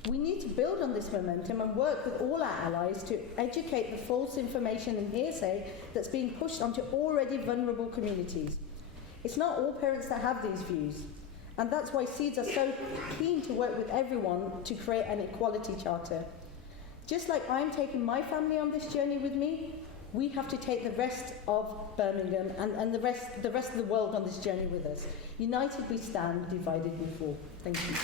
We need to build on this momentum and work with all our allies to educate the false information and hearsay that's being pushed onto already vulnerable communities. It's not all parents that have these views, and that's why Seeds are so keen to work with everyone to create an equality charter. Just like I'm taking my family on this journey with me, we have to take the rest of Birmingham and the rest of the world on this journey with us. United we stand, divided we fall. Thank you.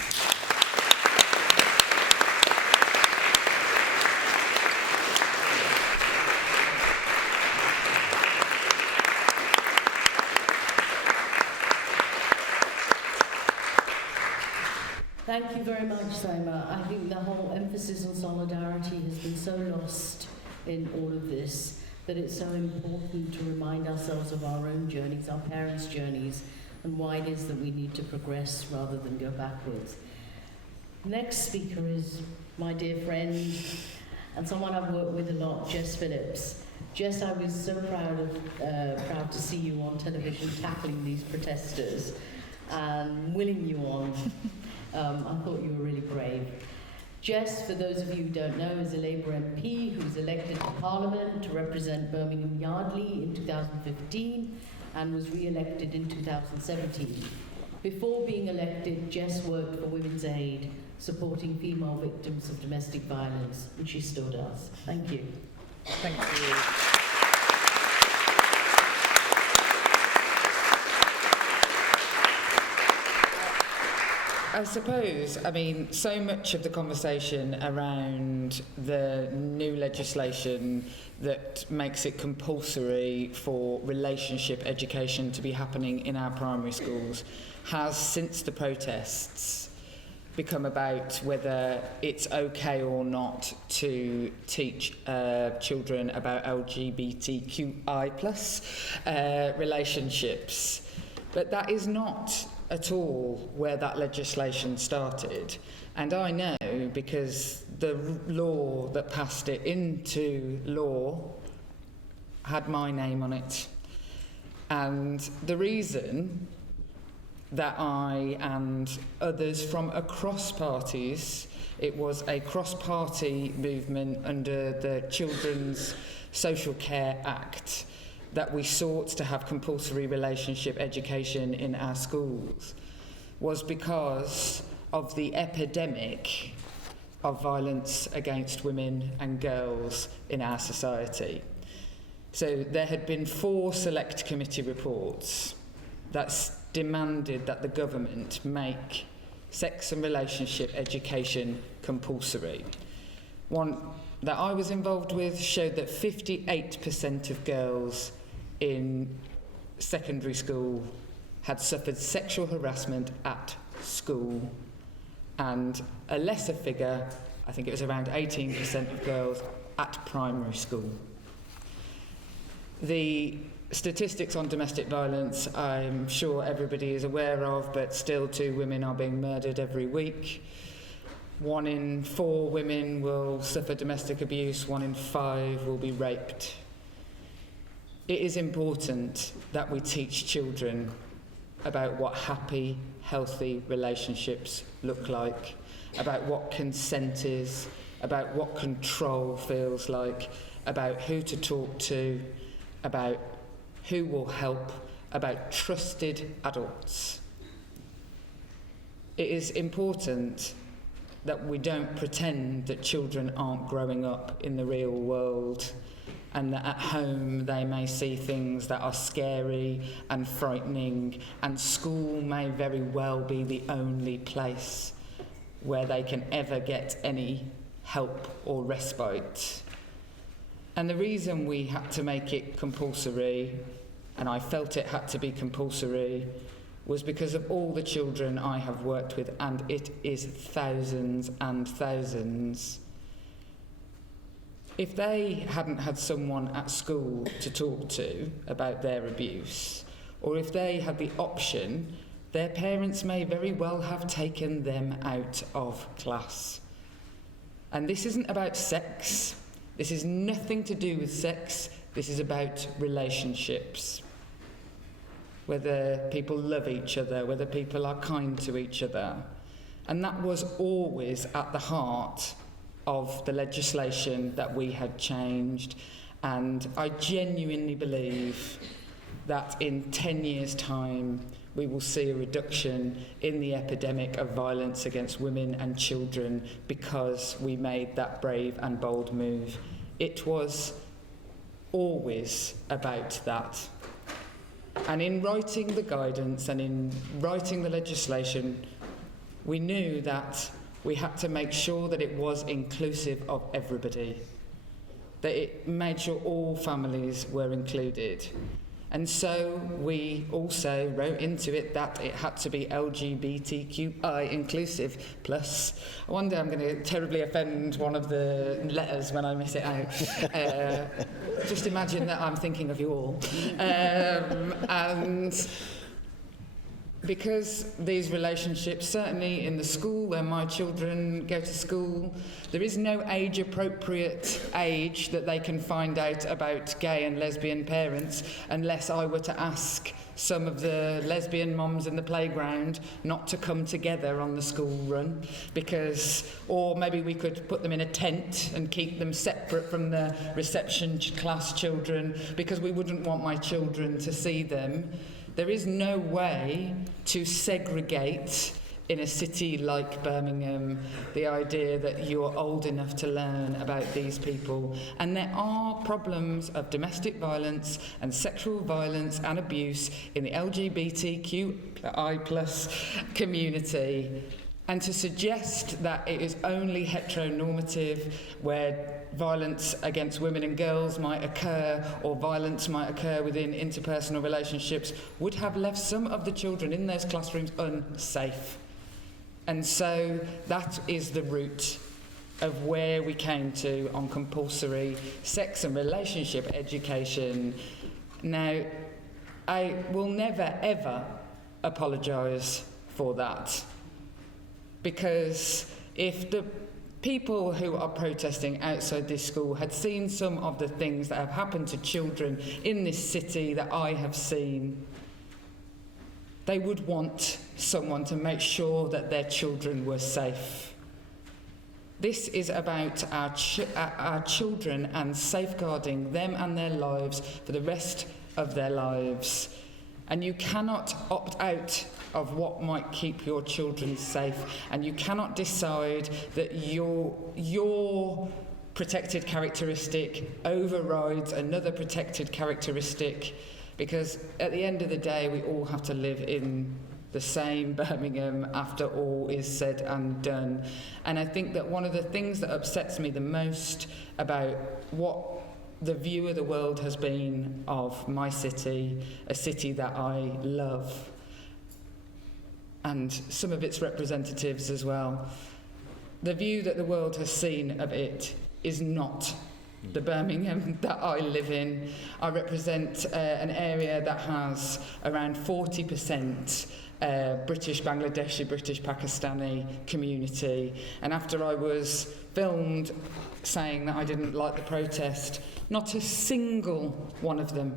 Thank you very much, Saima. I think the whole emphasis on solidarity has been so lost in all of this that it's so important to remind ourselves of our own journeys, our parents' journeys, and why it is that we need to progress rather than go backwards. Next speaker is my dear friend and someone I've worked with a lot, Jess Phillips. Jess, I was so proud to see you on television tackling these protesters and willing you on. I thought you were really brave. Jess, for those of you who don't know, is a Labour MP who was elected to Parliament to represent Birmingham Yardley in 2015 and was re-elected in 2017. Before being elected, Jess worked for Women's Aid, supporting female victims of domestic violence, and she still does. Thank you. Thank you. I suppose, so much of the conversation around the new legislation that makes it compulsory for relationship education to be happening in our primary schools has, since the protests, become about whether it's okay or not to teach children about LGBTQI+ relationships. But that is not at all where that legislation started. And I know because the law that passed it into law had my name on it. And the reason that I and others from across parties, it was a cross-party movement under the Children's Social Care Act, that we sought to have compulsory relationship education in our schools, was because of the epidemic of violence against women and girls in our society. So there had been 4 select committee reports that demanded that the government make sex and relationship education compulsory. One that I was involved with showed that 58% of girls in secondary school had suffered sexual harassment at school, and a lesser figure, I think it was around 18% of girls at primary school. The statistics on domestic violence, I'm sure everybody is aware of, but still 2 women are being murdered every week. 1 in 4 women will suffer domestic abuse, 1 in 5 will be raped. It is important that we teach children about what happy, healthy relationships look like, about what consent is, about what control feels like, about who to talk to, about who will help, about trusted adults. It is important that we don't pretend that children aren't growing up in the real world, and that at home they may see things that are scary and frightening, and school may very well be the only place where they can ever get any help or respite. And the reason we had to make it compulsory, and I felt it had to be compulsory, was because of all the children I have worked with, and it is thousands and thousands. If they hadn't had someone at school to talk to about their abuse, or if they had the option, their parents may very well have taken them out of class. And this isn't about sex. This is nothing to do with sex. This is about relationships. Whether people love each other, whether people are kind to each other. And that was always at the heart of the legislation that we had changed. And I genuinely believe that in 10 years' time, we will see a reduction in the epidemic of violence against women and children because we made that brave and bold move. It was always about that. And in writing the guidance and in writing the legislation, we knew that we had to make sure that it was inclusive of everybody, that it made sure all families were included. And so we also wrote into it that it had to be LGBTQI inclusive plus. One day I'm going to terribly offend one of the letters when I miss it out. Just imagine that I'm thinking of you all. And because these relationships, certainly in the school where my children go to school, there is no age-appropriate age that they can find out about gay and lesbian parents unless I were to ask some of the lesbian moms in the playground not to come together on the school run, because, or maybe we could put them in a tent and keep them separate from the reception class children, because we wouldn't want my children to see them. There is no way to segregate in a city like Birmingham the idea that you're old enough to learn about these people. And there are problems of domestic violence and sexual violence and abuse in the LGBTQI+ community. And to suggest that it is only heteronormative, where violence against women and girls might occur, or violence might occur within interpersonal relationships, would have left some of the children in those classrooms unsafe. And so that is the root of where we came to on compulsory sex and relationship education. Now, I will never, ever apologise for that, because if the people who are protesting outside this school had seen some of the things that have happened to children in this city that I have seen, they would want someone to make sure that their children were safe. This is about our children and safeguarding them and their lives for the rest of their lives. And you cannot opt out of what might keep your children safe, and you cannot decide that your protected characteristic overrides another protected characteristic, because at the end of the day we all have to live in the same Birmingham after all is said and done. And I think that one of the things that upsets me the most about what the view of the world has been of my city, a city that I love, and some of its representatives as well, the view that the world has seen of it is not the Birmingham that I live in. I represent an area that has around 40% British Bangladeshi, British Pakistani community. And after I was filmed saying that I didn't like the protest, not a single one of them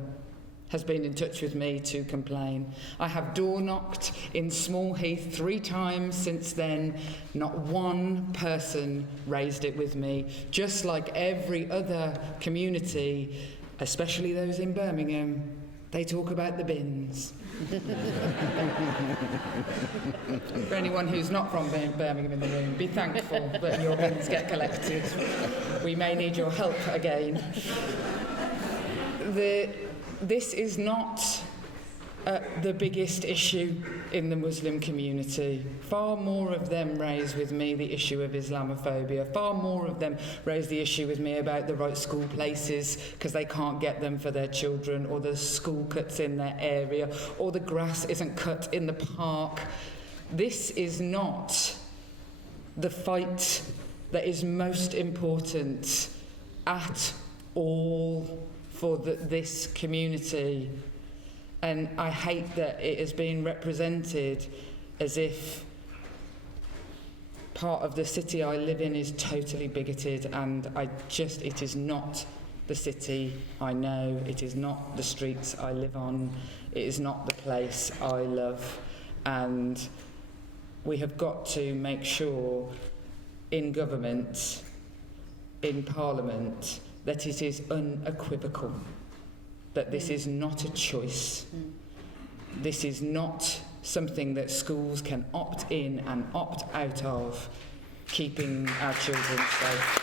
has been in touch with me to complain. I have door knocked in Small Heath 3 times since then. Not one person raised it with me. Just like every other community, especially those in Birmingham, they talk about the bins. For anyone who's not from Birmingham in the room, be thankful that your bins get collected. We may need your help again. This is not the biggest issue in the Muslim community. Far more of them raise with me the issue of Islamophobia. Far more of them raise the issue with me about the right school places because they can't get them for their children, or the school cuts in their area, or the grass isn't cut in the park. This is not the fight that is most important at all for this community. And I hate that it has been represented as if part of the city I live in is totally bigoted, and it is not the city I know, it is not the streets I live on, it is not the place I love. And we have got to make sure in government, in Parliament, that it is unequivocal, that this is not a choice. This is not something that schools can opt in and opt out of, keeping our children safe.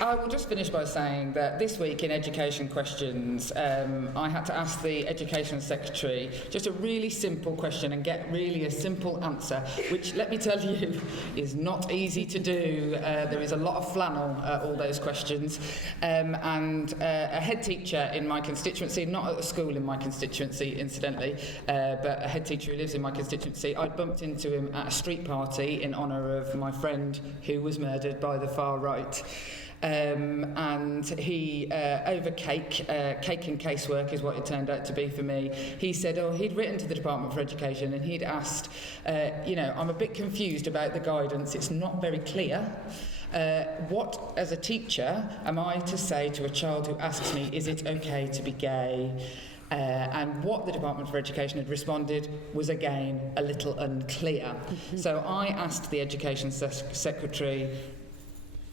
I will just finish by saying that this week in Education Questions, I had to ask the Education Secretary just a really simple question and get really a simple answer, which, let me tell you, is not easy to do. There is a lot of flannel all those questions. And a head teacher in my constituency, not at a school in my constituency, incidentally, but a head teacher who lives in my constituency, I bumped into him at a street party in honour of my friend who was murdered by the far right. And he, over cake and casework is what it turned out to be for me, he said, he'd written to the Department for Education and he'd asked, I'm a bit confused about the guidance, it's not very clear. What, as a teacher, am I to say to a child who asks me, is it okay to be gay? And what the Department for Education had responded was, again, a little unclear. So I asked the Education Secretary,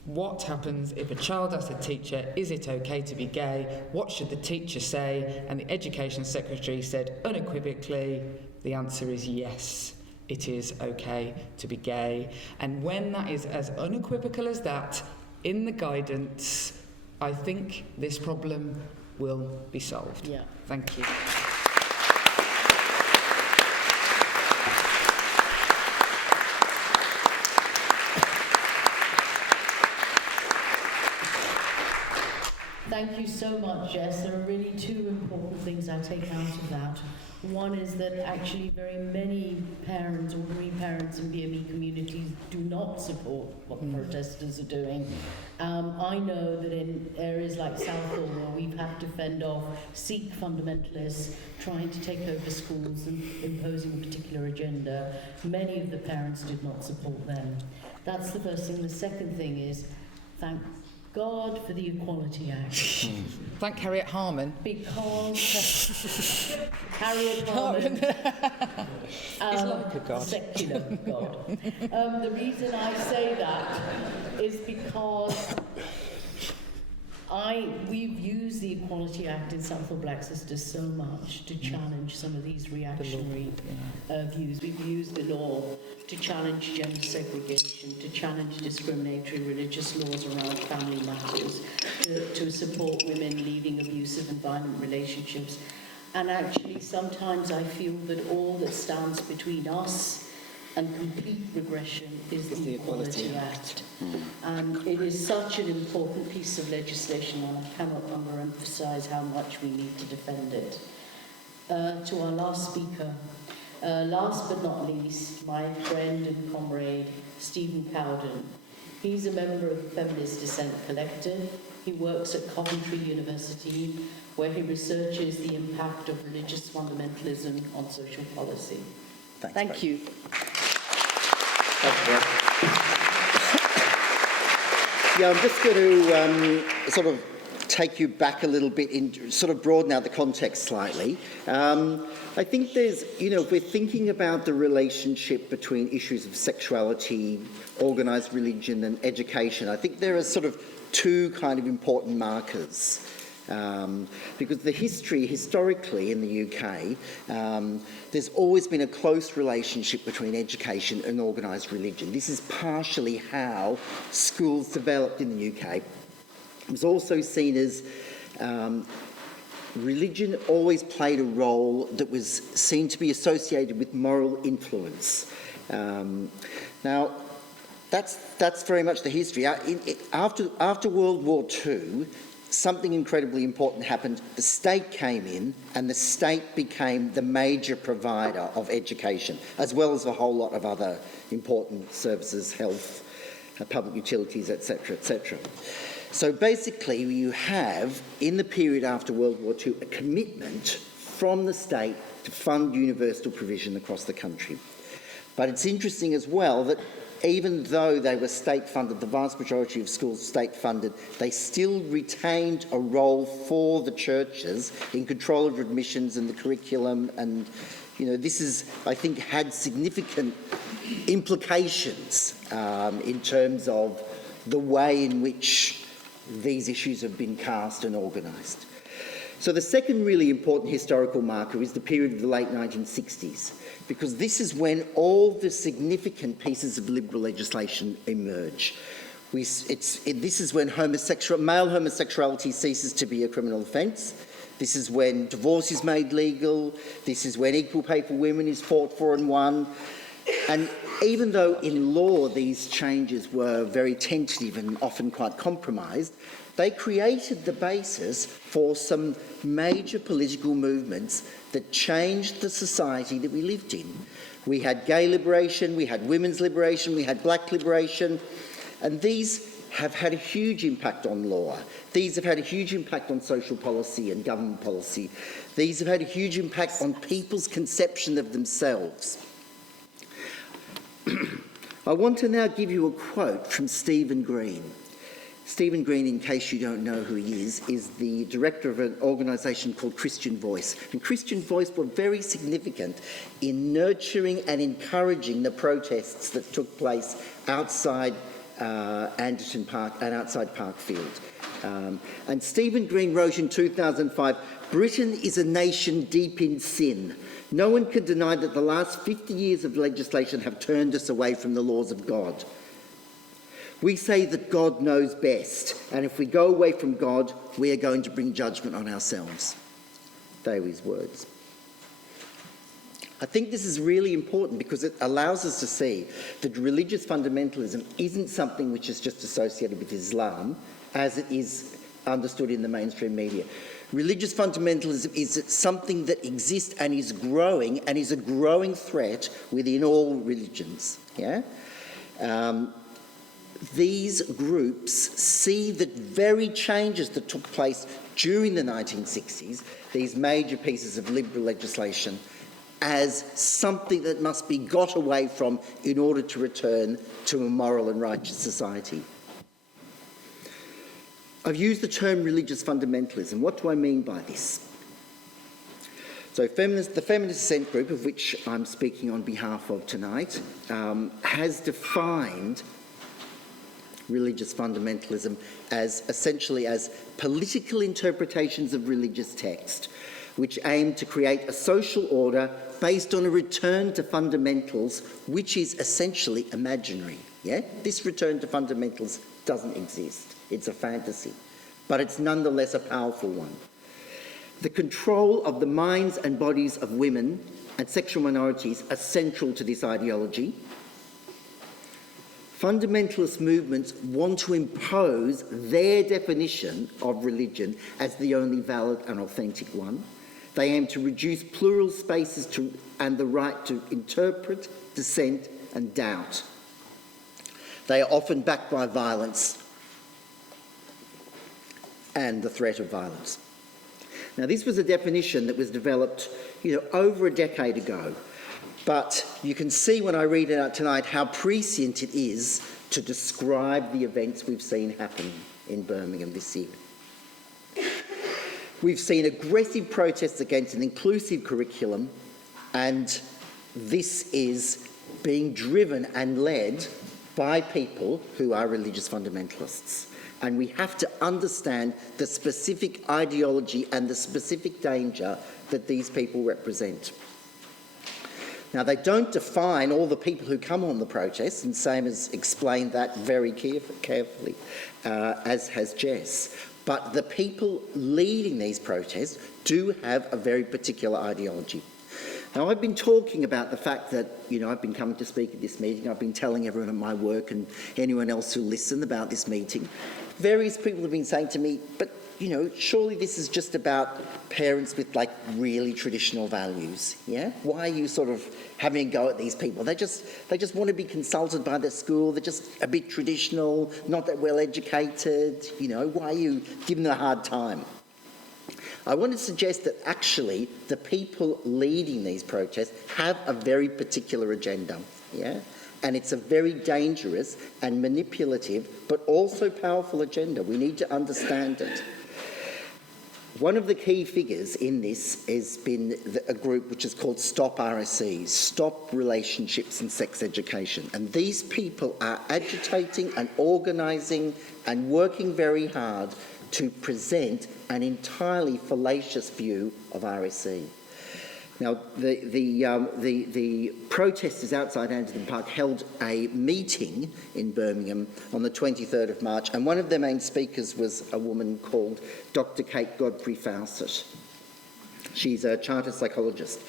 what happens if a child asks a teacher, is it okay to be gay? What should the teacher say? And the Education Secretary said unequivocally, the answer is yes, it is okay to be gay. And when that is as unequivocal as that in the guidance, I think this problem will be solved. Yeah. Thank you. Thank you so much, Jess. There are really two important things I take out of that. One is that actually very many parents, ordinary parents in BME communities, do not support what the protesters are doing. I know that in areas like Southall, where we've had to fend off Sikh fundamentalists trying to take over schools and imposing a particular agenda, many of the parents did not support them. That's the first thing. The second thing is, thank God for the Equality Act. Thank Harriet Harman. Because Harriet Harman He's like a god. Secular God. The reason I say that is because we've used the Equality Act in Southall Black Sisters so much to challenge some of these reactionary views. We've used the law to challenge gender segregation, to challenge discriminatory religious laws around family matters, to support women leaving abusive and violent relationships. And actually, sometimes I feel that all that stands between us and complete regression is the Equality Act. And it is such an important piece of legislation, and I cannot overemphasize how much we need to defend it. To our last speaker, last but not least, my friend and comrade, Stephen Cowden. He's a member of the Feminist Dissent Collective. He works at Coventry University, where he researches the impact of religious fundamentalism on social policy. Thank you. Yeah, I'm just going to sort of take you back a little bit, sort of broaden out the context slightly. I think there's, if we're thinking about the relationship between issues of sexuality, organised religion and education, I think there are sort of two kind of important markers. Because historically in the UK, there's always been a close relationship between education and organised religion. This is partially how schools developed in the UK. It was also seen as religion always played a role that was seen to be associated with moral influence. Now, that's very much the history. After World War II, something incredibly important happened. The state came in, and the state became the major provider of education, as well as a whole lot of other important services, health, public utilities, etc., etc. So basically, you have, in the period after World War II, a commitment from the state to fund universal provision across the country. But it's interesting as well that even though they were state-funded, the vast majority of schools state-funded, they still retained a role for the churches in control of admissions and the curriculum. And, you know, this is, I think, had significant implications in terms of the way in which these issues have been cast and organised. So the second really important historical marker is the period of the late 1960s, because this is when all the significant pieces of liberal legislation emerge. This is when male homosexuality ceases to be a criminal offence. This is when divorce is made legal. This is when equal pay for women is fought for and won. And even though in law these changes were very tentative and often quite compromised, they created the basis for some major political movements that changed the society that we lived in. We had gay liberation, we had women's liberation, we had black liberation, and these have had a huge impact on law. These have had a huge impact on social policy and government policy. These have had a huge impact on people's conception of themselves. I want to now give you a quote from Stephen Green. Stephen Green, in case you don't know who he is the director of an organisation called Christian Voice. And Christian Voice were very significant in nurturing and encouraging the protests that took place outside Anderton Park and outside Parkfield. And Stephen Green wrote in 2005, "Britain is a nation deep in sin. No one can deny that the last 50 years of legislation have turned us away from the laws of God. We say that God knows best, and if we go away from God, we are going to bring judgment on ourselves." They were his words. I think this is really important because it allows us to see that religious fundamentalism isn't something which is just associated with Islam, as it is understood in the mainstream media. Religious fundamentalism is something that exists and is a growing threat within all religions. Yeah? These groups see the very changes that took place during the 1960s, these major pieces of liberal legislation, as something that must be got away from in order to return to a moral and righteous society. I've used the term religious fundamentalism. What do I mean by this? So the Feminist Dissent group, of which I'm speaking on behalf of tonight, has defined religious fundamentalism as essentially as political interpretations of religious text, which aim to create a social order based on a return to fundamentals, which is essentially imaginary. Yeah? This return to fundamentals doesn't exist. It's a fantasy, but it's nonetheless a powerful one. The control of the minds and bodies of women and sexual minorities are central to this ideology. Fundamentalist movements want to impose their definition of religion as the only valid and authentic one. They aim to reduce plural spaces and the right to interpret, dissent, and doubt. They are often backed by violence and the threat of violence. Now, this was a definition that was developed, over a decade ago. But you can see when I read it out tonight how prescient it is to describe the events we've seen happen in Birmingham this year. We've seen aggressive protests against an inclusive curriculum, and this is being driven and led by people who are religious fundamentalists. And we have to understand the specific ideology and the specific danger that these people represent. Now, they don't define all the people who come on the protest, and Sam has explained that very carefully, as has Jess. But the people leading these protests do have a very particular ideology. Now, I've been talking about the fact that, I've been coming to speak at this meeting. I've been telling everyone at my work and anyone else who listen about this meeting. Various people have been saying to me, but, surely this is just about parents with, really traditional values, yeah? Why are you sort of having a go at these people? They just want to be consulted by their school. They're just a bit traditional, not that well educated. Why are you giving them a hard time? I want to suggest that actually the people leading these protests have a very particular agenda, yeah? And it's a very dangerous and manipulative, but also powerful agenda. We need to understand it. One of the key figures in this has been a group which is called Stop RSE, Stop Relationships and Sex Education. And these people are agitating and organising and working very hard to present an entirely fallacious view of RSE. Now, the protesters outside Anderton Park held a meeting in Birmingham on the 23rd of March, and one of their main speakers was a woman called Dr. Kate Godfrey-Fawcett. She's a chartered psychologist,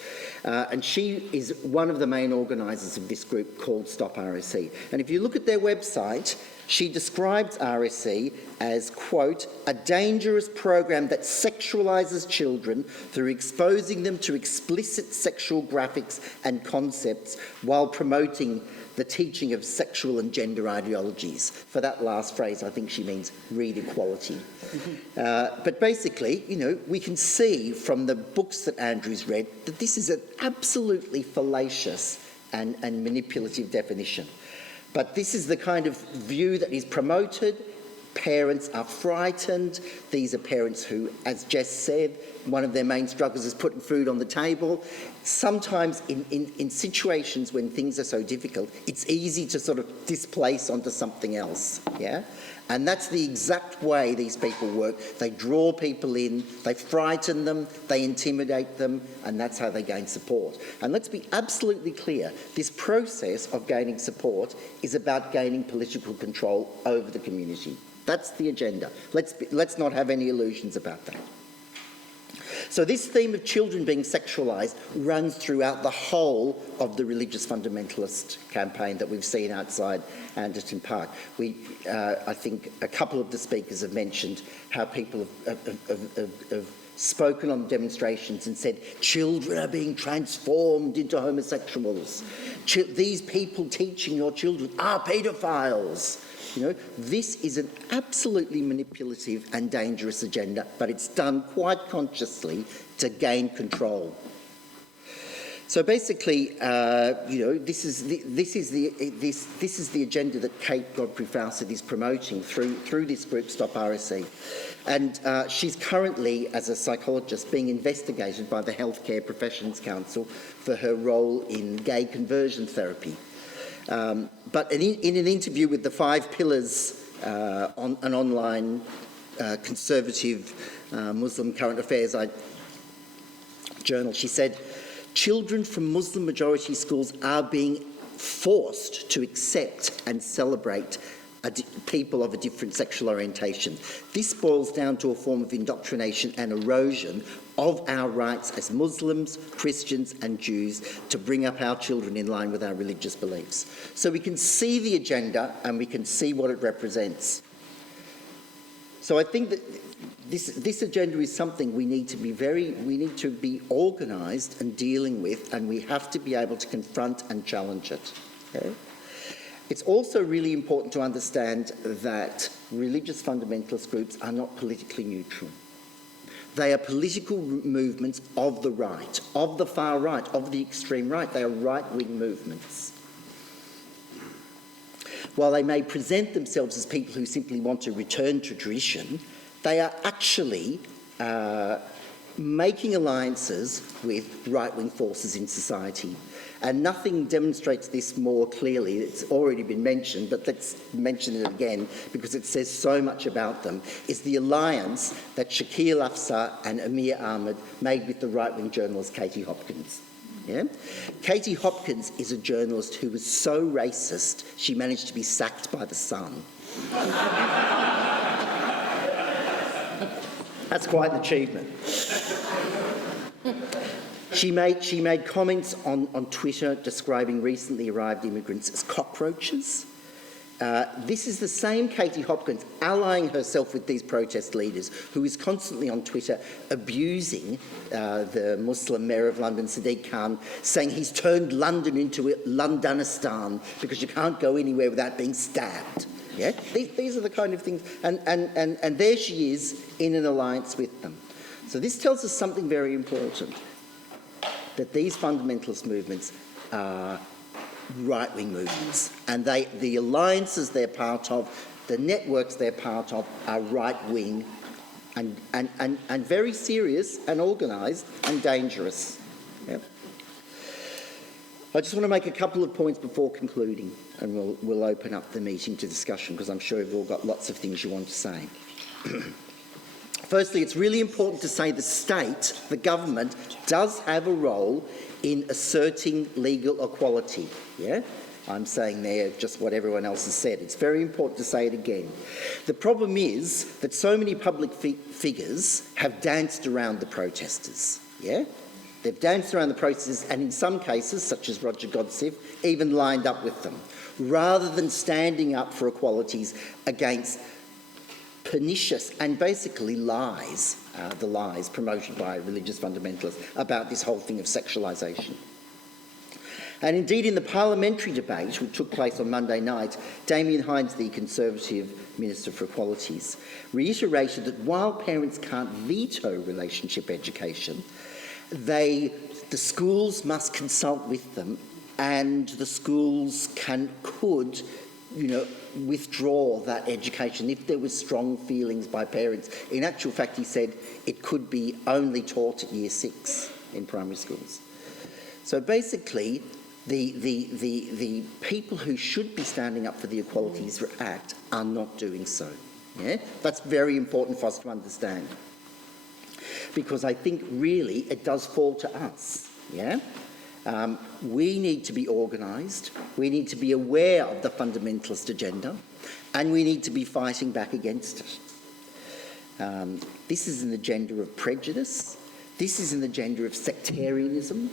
and she is one of the main organisers of this group called Stop RSE. And if you look at their website, she describes RSE as, quote, a dangerous program that sexualises children through exposing them to explicit sexual graphics and concepts while promoting the teaching of sexual and gender ideologies. For that last phrase, I think she means read equality. But basically, we can see from the books that Andrew's read that this is an absolutely fallacious and manipulative definition. But this is the kind of view that is promoted. Parents are frightened. These are parents who, as Jess said, one of their main struggles is putting food on the table. Sometimes in situations when things are so difficult, it's easy to sort of displace onto something else, yeah? And that's the exact way these people work. They draw people in, they frighten them, they intimidate them, and that's how they gain support. And let's be absolutely clear, this process of gaining support is about gaining political control over the community. That's the agenda. Let's not have any illusions about that. So this theme of children being sexualised runs throughout the whole of the religious fundamentalist campaign that we've seen outside Anderton Park. I think a couple of the speakers have mentioned how people have spoken on demonstrations and said children are being transformed into homosexuals. These people teaching your children are paedophiles. This is an absolutely manipulative and dangerous agenda, but it's done quite consciously to gain control. So basically, this is the agenda that Kate Godfrey-Fawcett is promoting through this group, Stop RSE. And she's currently, as a psychologist, being investigated by the Healthcare Professions Council for her role in gay conversion therapy. But in an interview with the 5 Pillars on an online conservative Muslim current affairs journal, she said, children from Muslim majority schools are being forced to accept and celebrate people of a different sexual orientation. This boils down to a form of indoctrination and erosion of our rights as Muslims, Christians and Jews to bring up our children in line with our religious beliefs. So we can see the agenda and we can see what it represents. So I think that this agenda is something we need to be organised and dealing with, and we have to be able to confront and challenge it. Okay? It's also really important to understand that religious fundamentalist groups are not politically neutral. They are political movements of the right, of the far right, of the extreme right. They are right-wing movements. While they may present themselves as people who simply want to return to tradition, they are actually making alliances with right-wing forces in society. And nothing demonstrates this more clearly. It's already been mentioned, but let's mention it again because it says so much about them, is the alliance that Shakil Afsar and Amir Ahmed made with the right-wing journalist Katie Hopkins. Yeah? Katie Hopkins is a journalist who was so racist she managed to be sacked by The Sun. That's quite an achievement. She made comments on Twitter describing recently arrived immigrants as cockroaches. This is the same Katie Hopkins allying herself with these protest leaders who is constantly on Twitter abusing the Muslim mayor of London, Sadiq Khan, saying he's turned London into Londonistan because you can't go anywhere without being stabbed. Yeah? These are the kind of things. And there she is in an alliance with them. So this tells us something very important, that these fundamentalist movements are right-wing movements, and the alliances they're part of, the networks they're part of, are right-wing and very serious and organised and dangerous. Yep. I just want to make a couple of points before concluding, and we'll open up the meeting to discussion because I'm sure you've all got lots of things you want to say. Firstly, it's really important to say the state, the government, does have a role in asserting legal equality. Yeah? I'm saying there just what everyone else has said. It's very important to say it again. The problem is that so many public figures have danced around the protesters. Yeah? They've danced around the protesters and in some cases, such as Roger Godsiff, even lined up with them, rather than standing up for equalities against pernicious and basically lies, the lies promoted by religious fundamentalists about this whole thing of sexualisation. And indeed in the parliamentary debate which took place on Monday night, Damien Hinds, the Conservative Minister for Equalities, reiterated that while parents can't veto relationship education, the schools must consult with them and the schools could withdraw that education if there was strong feelings by parents. In actual fact, he said it could be only taught at year 6 in primary schools. So basically, the people who should be standing up for the Equalities Act are not doing so. Yeah? That's very important for us to understand. Because I think really it does fall to us. Yeah? We need to be organised, we need to be aware of the fundamentalist agenda, and we need to be fighting back against it. This is an agenda of prejudice, this is an agenda of sectarianism,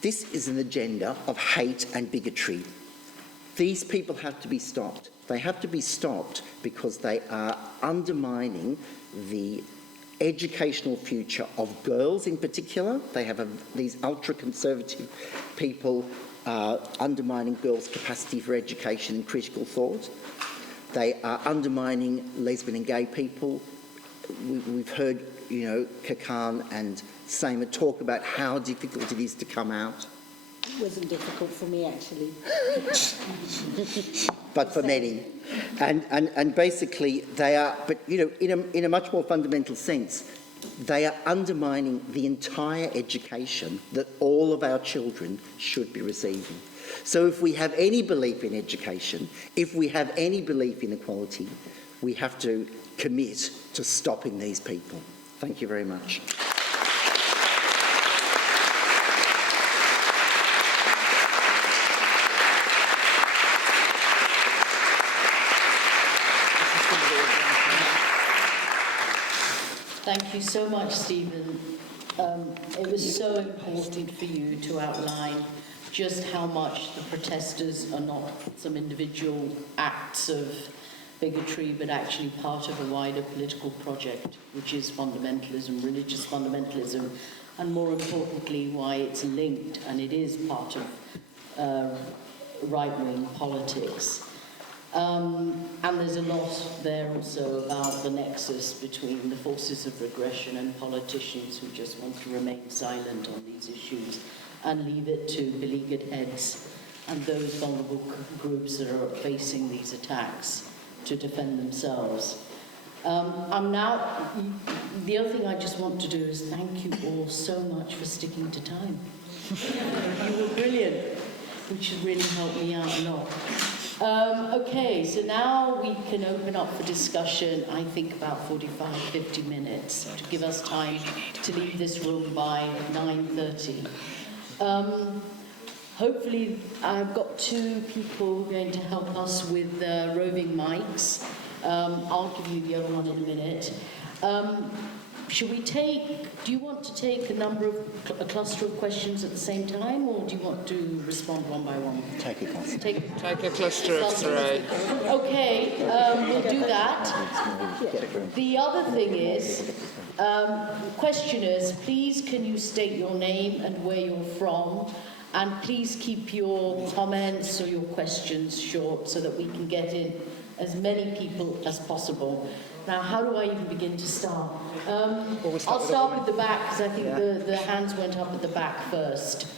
this is an agenda of hate and bigotry. These people have to be stopped. They have to be stopped because they are undermining the educational future of girls in particular. They have these ultra-conservative people undermining girls' capacity for education and critical thought. They are undermining lesbian and gay people. We've heard, Kakan and Seema talk about how difficult it is to come out. It wasn't difficult for me, actually. But for many. And basically they are, but in a much more fundamental sense, they are undermining the entire education that all of our children should be receiving. So if we have any belief in education, if we have any belief in equality, we have to commit to stopping these people. Thank you very much. Thank you so much, Stephen. It was so important for you to outline just how much the protesters are not some individual acts of bigotry, but actually part of a wider political project, which is fundamentalism, religious fundamentalism, and more importantly, why it's linked, and it is part of right-wing politics. And there's a lot there also about the nexus between the forces of regression and politicians who just want to remain silent on these issues and leave it to beleaguered heads and those vulnerable groups that are facing these attacks to defend themselves. The other thing I just want to do is thank you all so much for sticking to time. You were brilliant. which would really help me out a lot. Okay, so now we can open up for discussion, I think about 45, 50 minutes to give us time to leave this room by 9:30. Hopefully, I've got two people going to help us with roving mics. I'll give you the other one in a minute. Should we do you want to take a cluster of questions at the same time, or do you want to respond one by one? Take a cluster. Take a cluster of three. Okay, we'll do that. The other thing is, questioners, please can you state your name and where you're from, and please keep your comments or your questions short so that we can get in as many people as possible. Now, how do I even begin to start? I'll start with the back, because I think the hands went up at the back first.